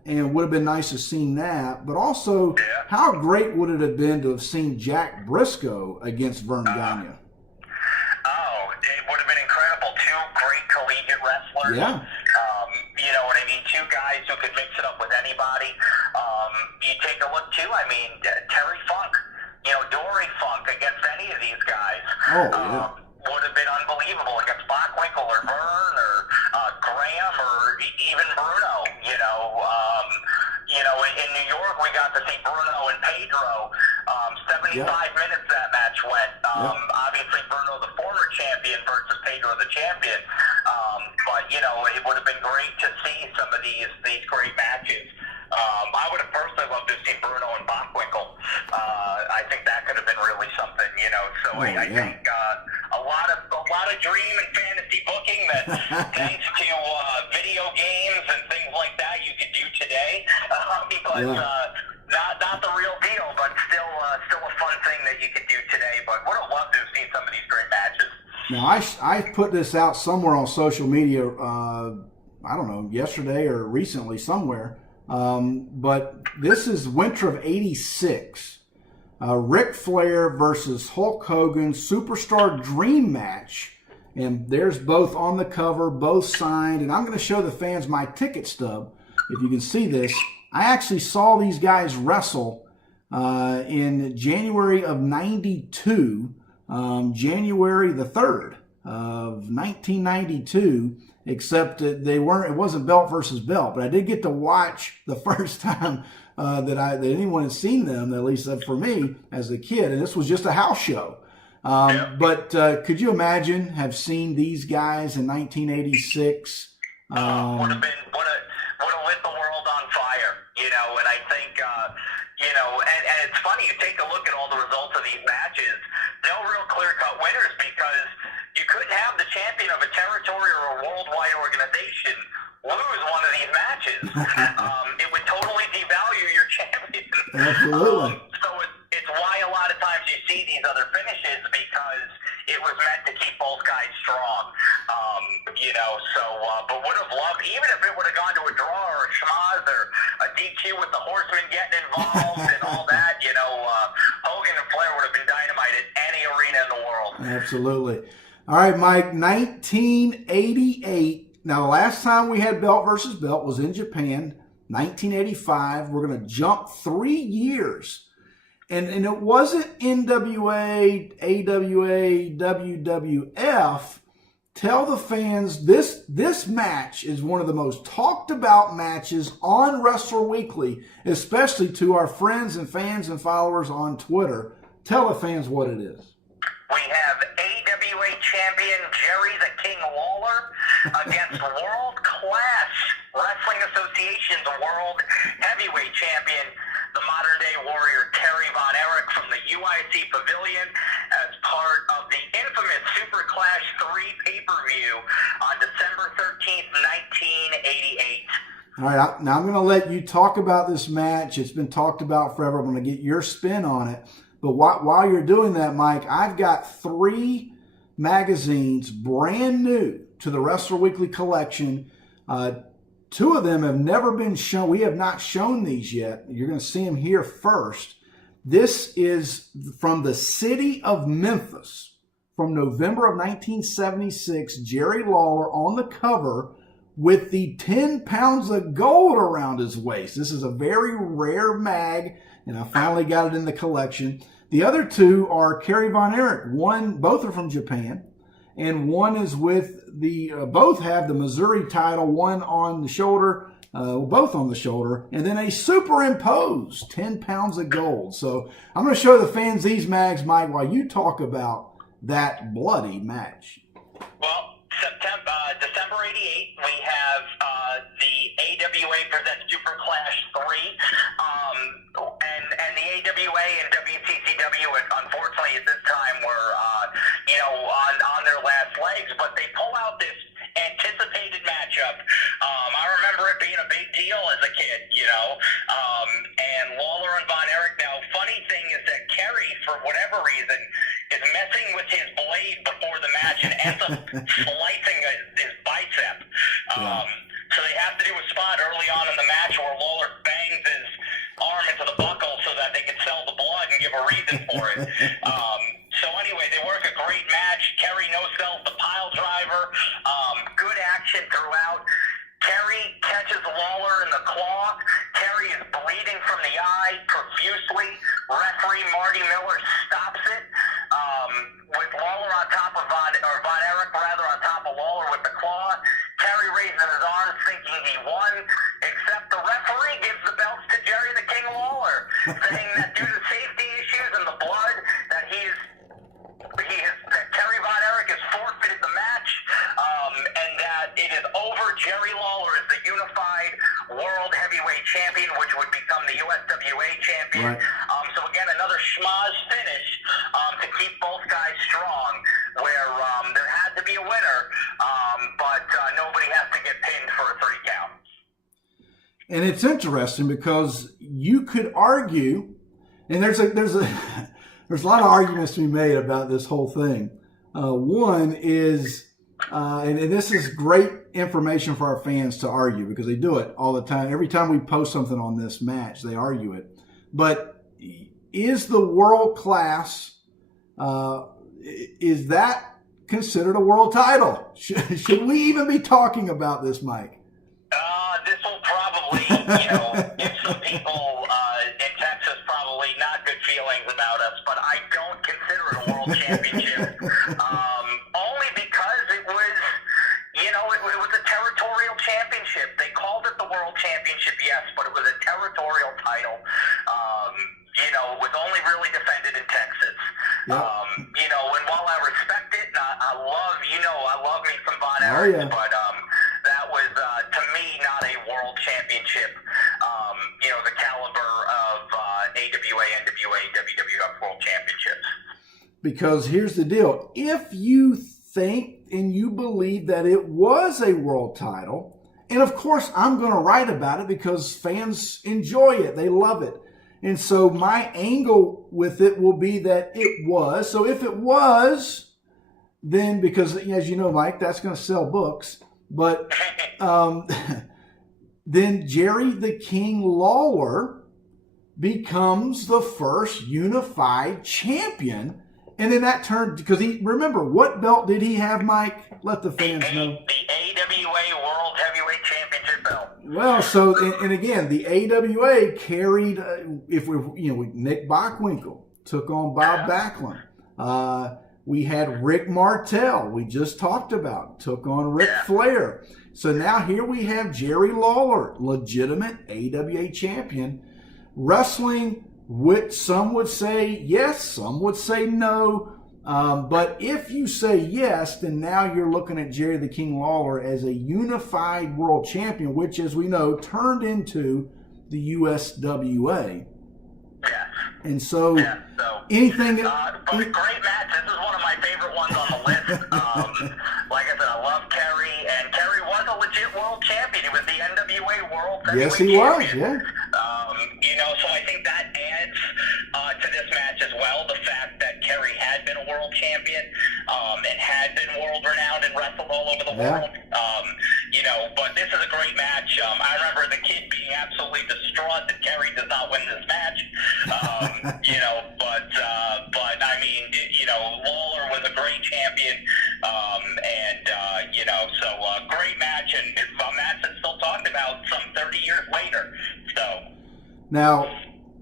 And it would have been nice to have seen that. But also, how great would it have been to have seen Jack Briscoe against Vern Gagne? Oh, it would have been incredible. Two great collegiate wrestlers. Yeah. You know what I mean? Two guys who could mix it up with anybody. You take a look, too. I mean, Terry Funk, Dory Funk against any of these guys. Oh, yeah. Would have been unbelievable against Bockwinkel or Vern or Graham or even Bruno. In New York we got to see Bruno and Pedro. 75 minutes that match went. Obviously Bruno the former champion versus Pedro the champion. But it would have been great to see some of these great matches. I would have personally loved to have seen Bruno and Bockwinkel. I think that could have been really something, So I think a lot of dream and fantasy booking that, thanks to video games and things like that, you could do today. But not the real deal, but still a fun thing that you could do today. But would have loved to have seen some of these great matches. Now, I put this out somewhere on social media, I don't know, yesterday or recently somewhere. But this is winter of '86. Ric Flair versus Hulk Hogan Superstar Dream Match. And there's both on the cover, both signed. And I'm going to show the fans my ticket stub, if you can see this. I actually saw these guys wrestle in January of '92, January the 3rd of 1992. Except that it wasn't belt versus belt, but I did get to watch the first time that anyone had seen them, at least for me as a kid, and this was just a house show. But could you imagine have seen these guys in 1986? Would have lit the world on fire, and I think, and it's funny, you take a look at all the results of these matches, no real clear-cut winners because you couldn't have the champion of a territory or a worldwide organization lose one of these matches. It would totally devalue your champion. Absolutely. So it's why a lot of times you see these other finishes because it was meant to keep both guys strong. But would have loved, even if it would have gone to a draw or a schmozz or a DQ with the Horsemen getting involved and all that, Hogan and Flair would have been dynamite at any arena in the world. Absolutely. All right, Mike, 1988. Now, the last time we had belt versus belt was in Japan, 1985. We're going to jump 3 years. And it wasn't NWA, AWA, WWF. Tell the fans this match is one of the most talked about matches on Wrestler Weekly, especially to our friends and fans and followers on Twitter. Tell the fans what it is. We have AWA champion Jerry the King Lawler against world-class Wrestling Association's world heavyweight champion, the modern-day warrior Kerry von Erich from the UIC Pavilion as part of the infamous Super Clash 3 pay-per-view on December 13th, 1988. All right, now I'm going to let you talk about this match. It's been talked about forever. I'm going to get your spin on it. But while you're doing that, Mike, I've got 3 magazines brand new to the Wrestler Weekly collection. 2 of them have never been shown. We have not shown these yet. You're going to see them here first. This is from the city of Memphis from November of 1976. Jerry Lawler on the cover with the 10 pounds of gold around his waist. This is a very rare mag, and I finally got it in the collection. The other 2 are Kerry von Erich. Both are from Japan, and one is with both have the Missouri title, one on the shoulder, both on the shoulder, and then a superimposed 10 pounds of gold. So I'm going to show the fans these mags, Mike, while you talk about that bloody match. Well, December 88, we have the AWA presents Super Clash 3, and the AWA and WCCW, unfortunately at this time, were on their last legs, but they pull out this anticipated matchup. I remember it being a big deal as a kid, and Lawler and Erich. Now, funny thing is that Kerry, for whatever reason, is messing with his blade before the match and ends up slicing his bicep. So they have to do a spot early on in the match where Lawler bangs his arm into the buckle so that they can sell the blood and give a reason for it. So anyway, they work a great match. Kerry no-sells the pile driver. Good action throughout. Kerry catches Lawler in the claw. Kerry is bleeding from the eye profusely. Referee Marty Miller stops it. With Lawler on top of Erich on top of Lawler with the claw. Kerry raises his arms thinking he won, except the referee gives the belts to Jerry the King Lawler, saying that due to safety issues and the blood that Kerry Erich has forfeited the match, and that it is over. Jerry Lawler is the unified world heavyweight champion, which would become the USWA champion. Right. So again, another schmoz finish to keep both guys strong, where there had to be a winner, but nobody has to get pinned for a 3 count. And it's interesting because you could argue, and there's a lot of arguments to be made about this whole thing. One is, and this is great information for our fans to argue because they do it all the time. Every time we post something on this match, they argue it. But is the world class, is that considered a world title? Should we even be talking about this, Mike? This will probably, give some people in Texas probably not good feelings about us, but I don't consider it a world championship. Only because it was, it was a territorial championship. They called it the world championship, yes, but it was a territorial title. It was only really defended in Texas. Yep. And while I respect it, and I love me some Erich, but that was, to me, not a world championship, the caliber of AWA, NWA, WWF World Championships. Because here's the deal. If you think and you believe that it was a world title, and of course I'm going to write about it because fans enjoy it. They love it. And so my angle with it will be that it was. So if it was, then because, as you know, Mike, that's going to sell books. But then Jerry the King Lawler becomes the first unified champion. And then that turned, because remember, what belt did he have, Mike? Let the fans know. The AWA World Heavyweight Championship belt. Well, so, and again, the AWA carried, Nick Bockwinkel took on Bob Backlund. We had Rick Martel, we just talked about, took on Ric Flair. So now here we have Jerry Lawler, legitimate AWA champion, wrestling with, some would say yes, some would say no. But if you say yes, then now you're looking at Jerry the King Lawler as a unified world champion, which, as we know, turned into the USWA. Yeah. And so, anything... but a great match. This is one of my favorite ones on the list. Like I said, I love Kerry, and Kerry was a legit world champion. He was the NWA World Heavyweight Yes, he champion. was, yeah. So I think that adds to this match as well, the fact that Kerry had been a world champion and had been world-renowned and wrestled all over the world. But this is a great match. I remember the kid being absolutely distraught that Kerry does not win this match. But I mean, Lawler was a great champion, great match, and it's a match that's still talked about some 30 years later. So now,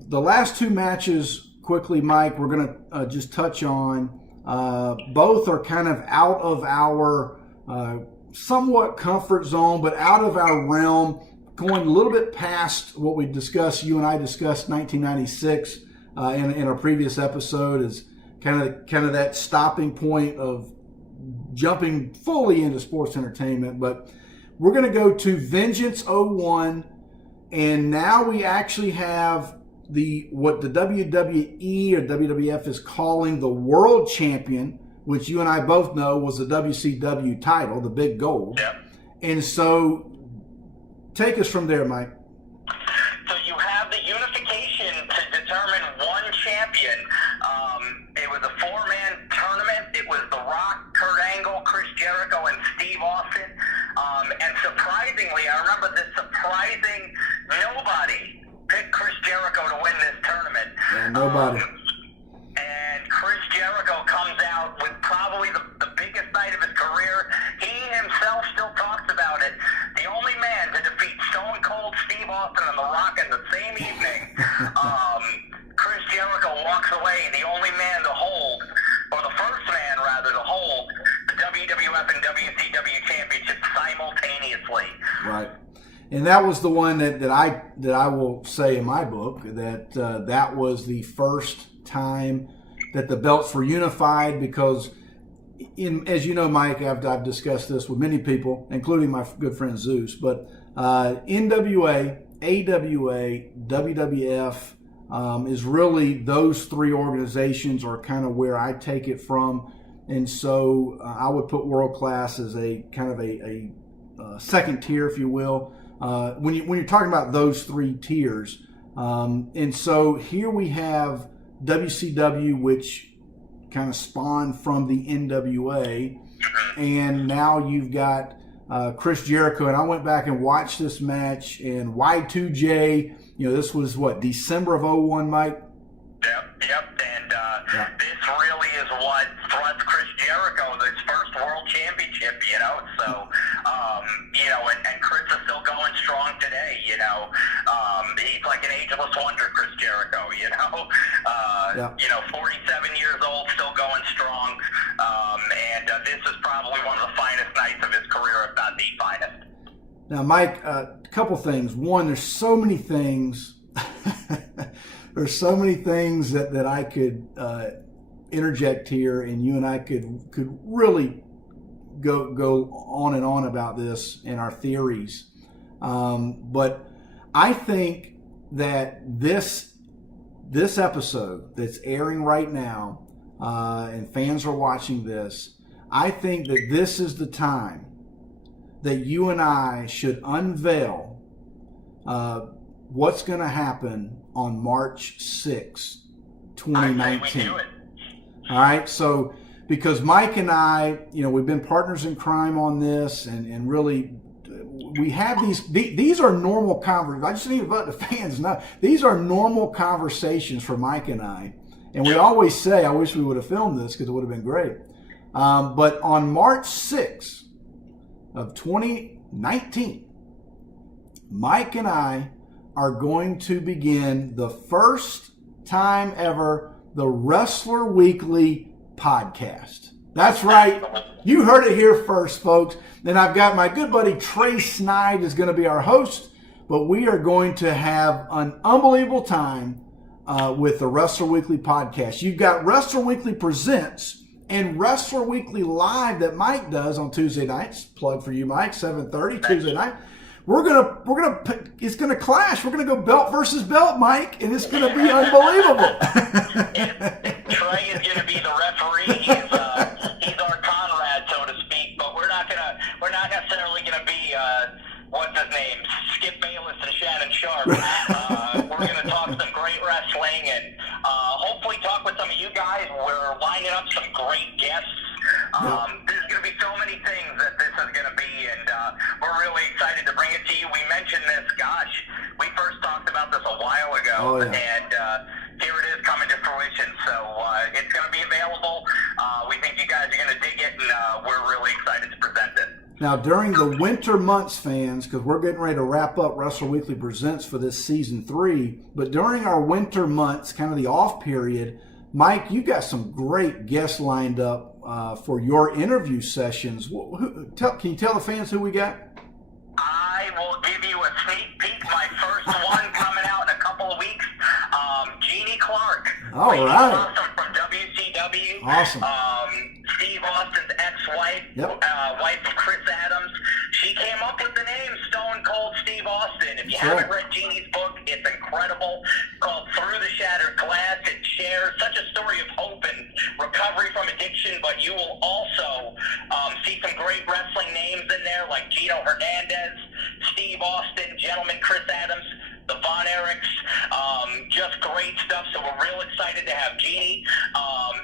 the last two matches, quickly, Mike, we're going to just touch on. Both are kind of out of our somewhat comfort zone, but out of our realm. going a little bit past what we discussed, you and I discussed 1996 in our previous episode, is kind of that stopping point of jumping fully into sports entertainment. But we're going to go to Vengeance '01, and now we actually have what the WWE or WWF is calling the World Champion, which you and I both know was the WCW title, the big gold. Yep. And so, take us from there, Mike. So you have the unification to determine one champion. It was a 4-man tournament. It was The Rock, Kurt Angle, Chris Jericho, and Steve Austin. And surprisingly, I remember this surprising, nobody picked Chris Jericho to win this tournament. Yeah, nobody. And Chris Jericho comes out with probably the biggest night of his career. He himself still talks about it. The only man to defeat Stone Cold Steve Austin and The Rock in the same evening. Chris Jericho walks away, the only man to hold, or the first man rather, to hold the WWF and WCW championships simultaneously. Right. And that was the one that I will say in my book that was the first time that the belts were unified, because as you know, Mike, I've discussed this with many people, including my good friend Zeus, but NWA, AWA, WWF is really, those three organizations are kind of where I take it from. And so I would put World Class as a kind of a second tier, if you will, when you're talking about those three tiers. And so here we have WCW, which kind of spawned from the NWA, and now you've got Chris Jericho. And I went back and watched this match, and Y2J, this was what, December of '01, Mike? Yep. And this really is what thrust Chris Jericho his first world championship, So, and Chris is still going strong today, He's like an ageless wonder, Chris Jericho, 47 years old, still going strong. And this is probably one of the finest nights of his career, if not the finest. Now, Mike, a couple things. One, there's so many things. There's so many things that I could interject here, and you and I could really go on and on about this in our theories. But I think that this episode that's airing right now, and fans are watching this, I think that this is the time that you and I should unveil what's going to happen on March 6, 2019. All right, so because Mike and I, we've been partners in crime on this, and really we have these are normal conversations. I just need to let the fans know these are normal conversations for Mike and I. And we always say, I wish we would have filmed this because it would have been great. But on March 6th of 2019, Mike and I are going to begin the first time ever the Wrestler Weekly podcast. That's right. You heard it here first, folks. Then I've got my good buddy Trey Snide is going to be our host, but we are going to have an unbelievable time with the Wrestler Weekly podcast. You've got Wrestler Weekly Presents and Wrestler Weekly Live that Mike does on Tuesday nights. Plug for you, Mike, 7:30 Tuesday night. It's gonna clash. We're gonna go belt versus belt, Mike, and it's gonna be unbelievable. Trey is gonna be the referee. He's our Conrad, so to speak. But we're not necessarily gonna be what's his name, Skip Bayless and Shannon Sharp. We're gonna talk some great wrestling and hopefully talk with some of you guys. We're lining up some great guests. There's going to be so many things that this is going to be, and we're really excited to bring it to you. We mentioned this, we first talked about this a while ago, and here it is coming to fruition. So it's going to be available. We think you guys are going to dig it, and we're really excited to present it. Now, during the winter months, fans, because we're getting ready to wrap up Wrestler Weekly Presents for this season 3, but during our winter months, kind of the off period, Mike, you got some great guests lined up for your interview sessions. Can you tell the fans who we got? I will give you a sneak All right. Awesome from WCW. Awesome. Steve Austin's ex-wife, wife of Chris Adams. She came up with the name Stone Cold Steve Austin. If you haven't read Jeannie's book, it's incredible. It's called Through the Shattered Glass. It shares such a story of hope and recovery from addiction, but you will also see some great wrestling names in there like Gino Hernandez, Steve Austin, Gentleman Chris Adams, the Von Erichs, just great stuff. So we're real excited to have Jeannie.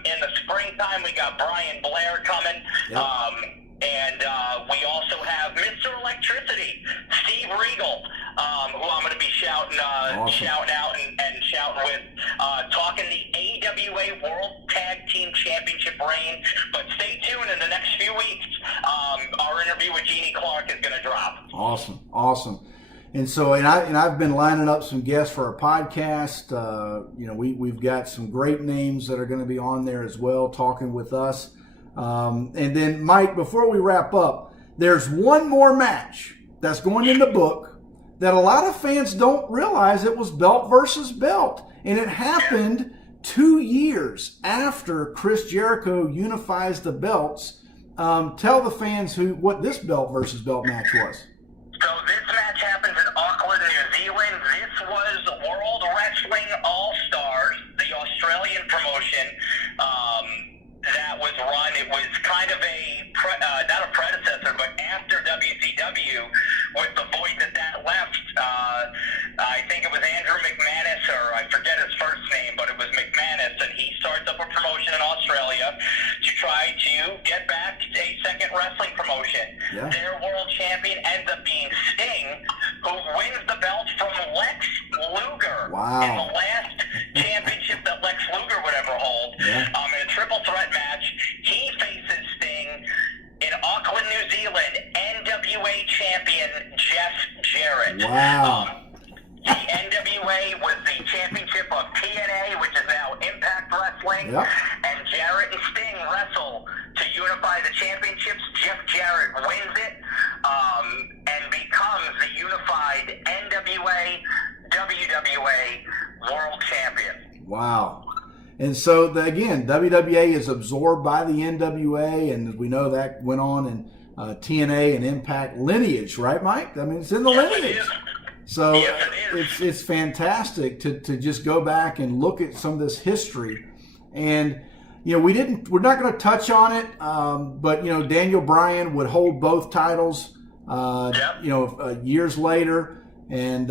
In the springtime, we got Brian Blair coming. And we also have Mr. Electricity, Steve Regal, who I'm going to be shouting out and shouting with, talking the AWA World Tag Team Championship reign. But stay tuned in the next few weeks. Our interview with Jeannie Clark is going to drop. Awesome. And so, I've been lining up some guests for our podcast. We've got some great names that are going to be on there as well, talking with us. And then, Mike, before we wrap up, there's one more match that's going in the book that a lot of fans don't realize it was belt versus belt, and it happened 2 years after Chris Jericho unifies the belts. Tell the fans what this belt versus belt match was. So this match happens in Auckland, New Zealand. This was World Wrestling All-Stars, the Australian promotion that was run. It was kind of not a predecessor, but after WCW, with the void that left. I think it was Andrew McManus, or I forget his first name, but it was McManus, and he starts up a promotion in Australia to try to get back a second wrestling promotion. Yeah. Their world champion ends up being Sting, who wins the belt from Lex Luger in the last championship that Lex Luger would ever hold. In a triple threat match, he faces Sting in Auckland, New Zealand, NWA champion Jeff Jarrett. The NWA was the championship of TNA, which is now Impact Wrestling, and Jarrett and Sting wrestle to unify the championships. Jeff Jarrett wins it and becomes the unified NWA, WWA World Champion. Wow. And so, again, WWA is absorbed by the NWA, and we know that went on in TNA and Impact lineage, right, Mike? I mean, it's in the lineage. So it's fantastic to just go back and look at some of this history. And, we're not going to touch on it, but, Daniel Bryan would hold both titles, years later. And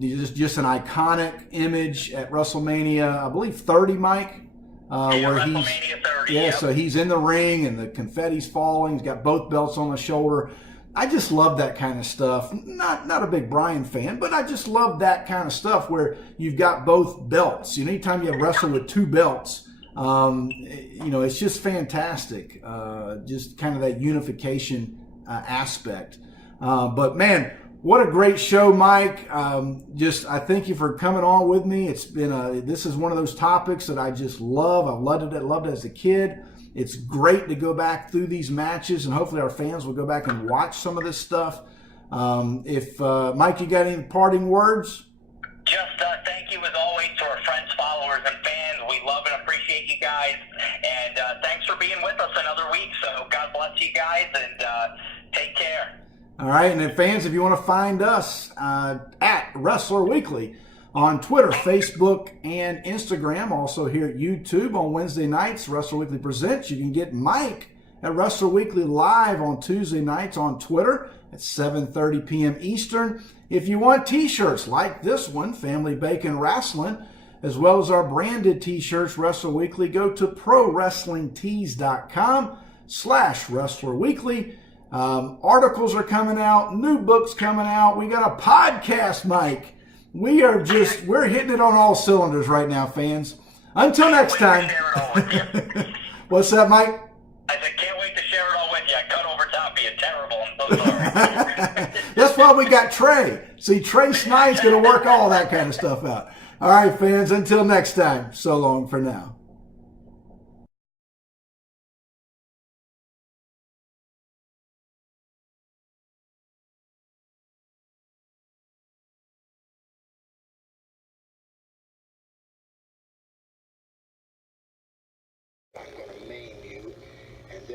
just an iconic image at WrestleMania, I believe 30, Mike, where he's 30, so he's in the ring and the confetti's falling. He's got both belts on the shoulder. I just love that kind of stuff. Not a big Bryan fan, but I just love that kind of stuff where you've got both belts. Anytime you wrestle with two belts, it's just fantastic. Just kind of that unification aspect. But man, what a great show, Mike. I thank you for coming on with me. It's been this is one of those topics that I just love. I loved it as a kid. It's great to go back through these matches, and hopefully our fans will go back and watch some of this stuff. Mike, you got any parting words? Just thank you as always to our friends, followers, and fans. We love and appreciate you guys, and thanks for being with us another week. So God bless you guys, and take care. All right, and then fans, if you want to find us at Wrestler Weekly on Twitter, Facebook, and Instagram, also here at YouTube on Wednesday nights, Wrestler Weekly Presents. You can get Mike at Wrestler Weekly live on Tuesday nights on Twitter at 7:30 p.m. Eastern. If you want t-shirts like this one, Family Bacon Wrestling, as well as our branded t-shirts, Wrestler Weekly, go to prowrestlingtees.com/Wrestler Weekly. Articles are coming out, new books coming out. We got a podcast, Mike. We're hitting it on all cylinders right now, fans. Until next time. What's that, Mike? I said, can't wait to share it all with you. I cut over top being terrible. I'm so sorry. That's why we got Trey. See, Trey Snide's going to work all that kind of stuff out. All right, fans, until next time, so long for now.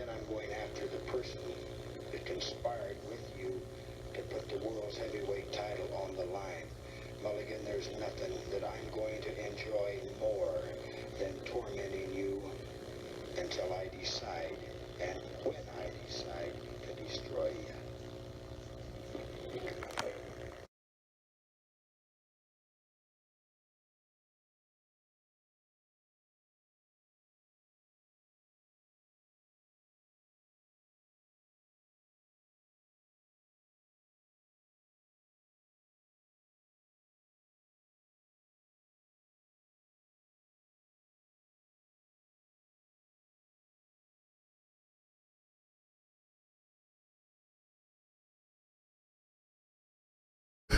then I'm going after the person that conspired with you to put the world's heavyweight title on the line. Mulligan, there's nothing that I'm going to enjoy more than tormenting you until I decide, and when I decide to destroy you.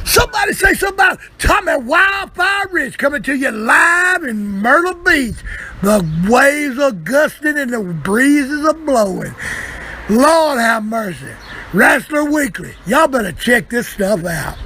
Somebody say something about Tommy Wildfire Rich coming to you live in Myrtle Beach. The waves are gusting and the breezes are blowing. Lord have mercy. Wrestler Weekly. Y'all better check this stuff out.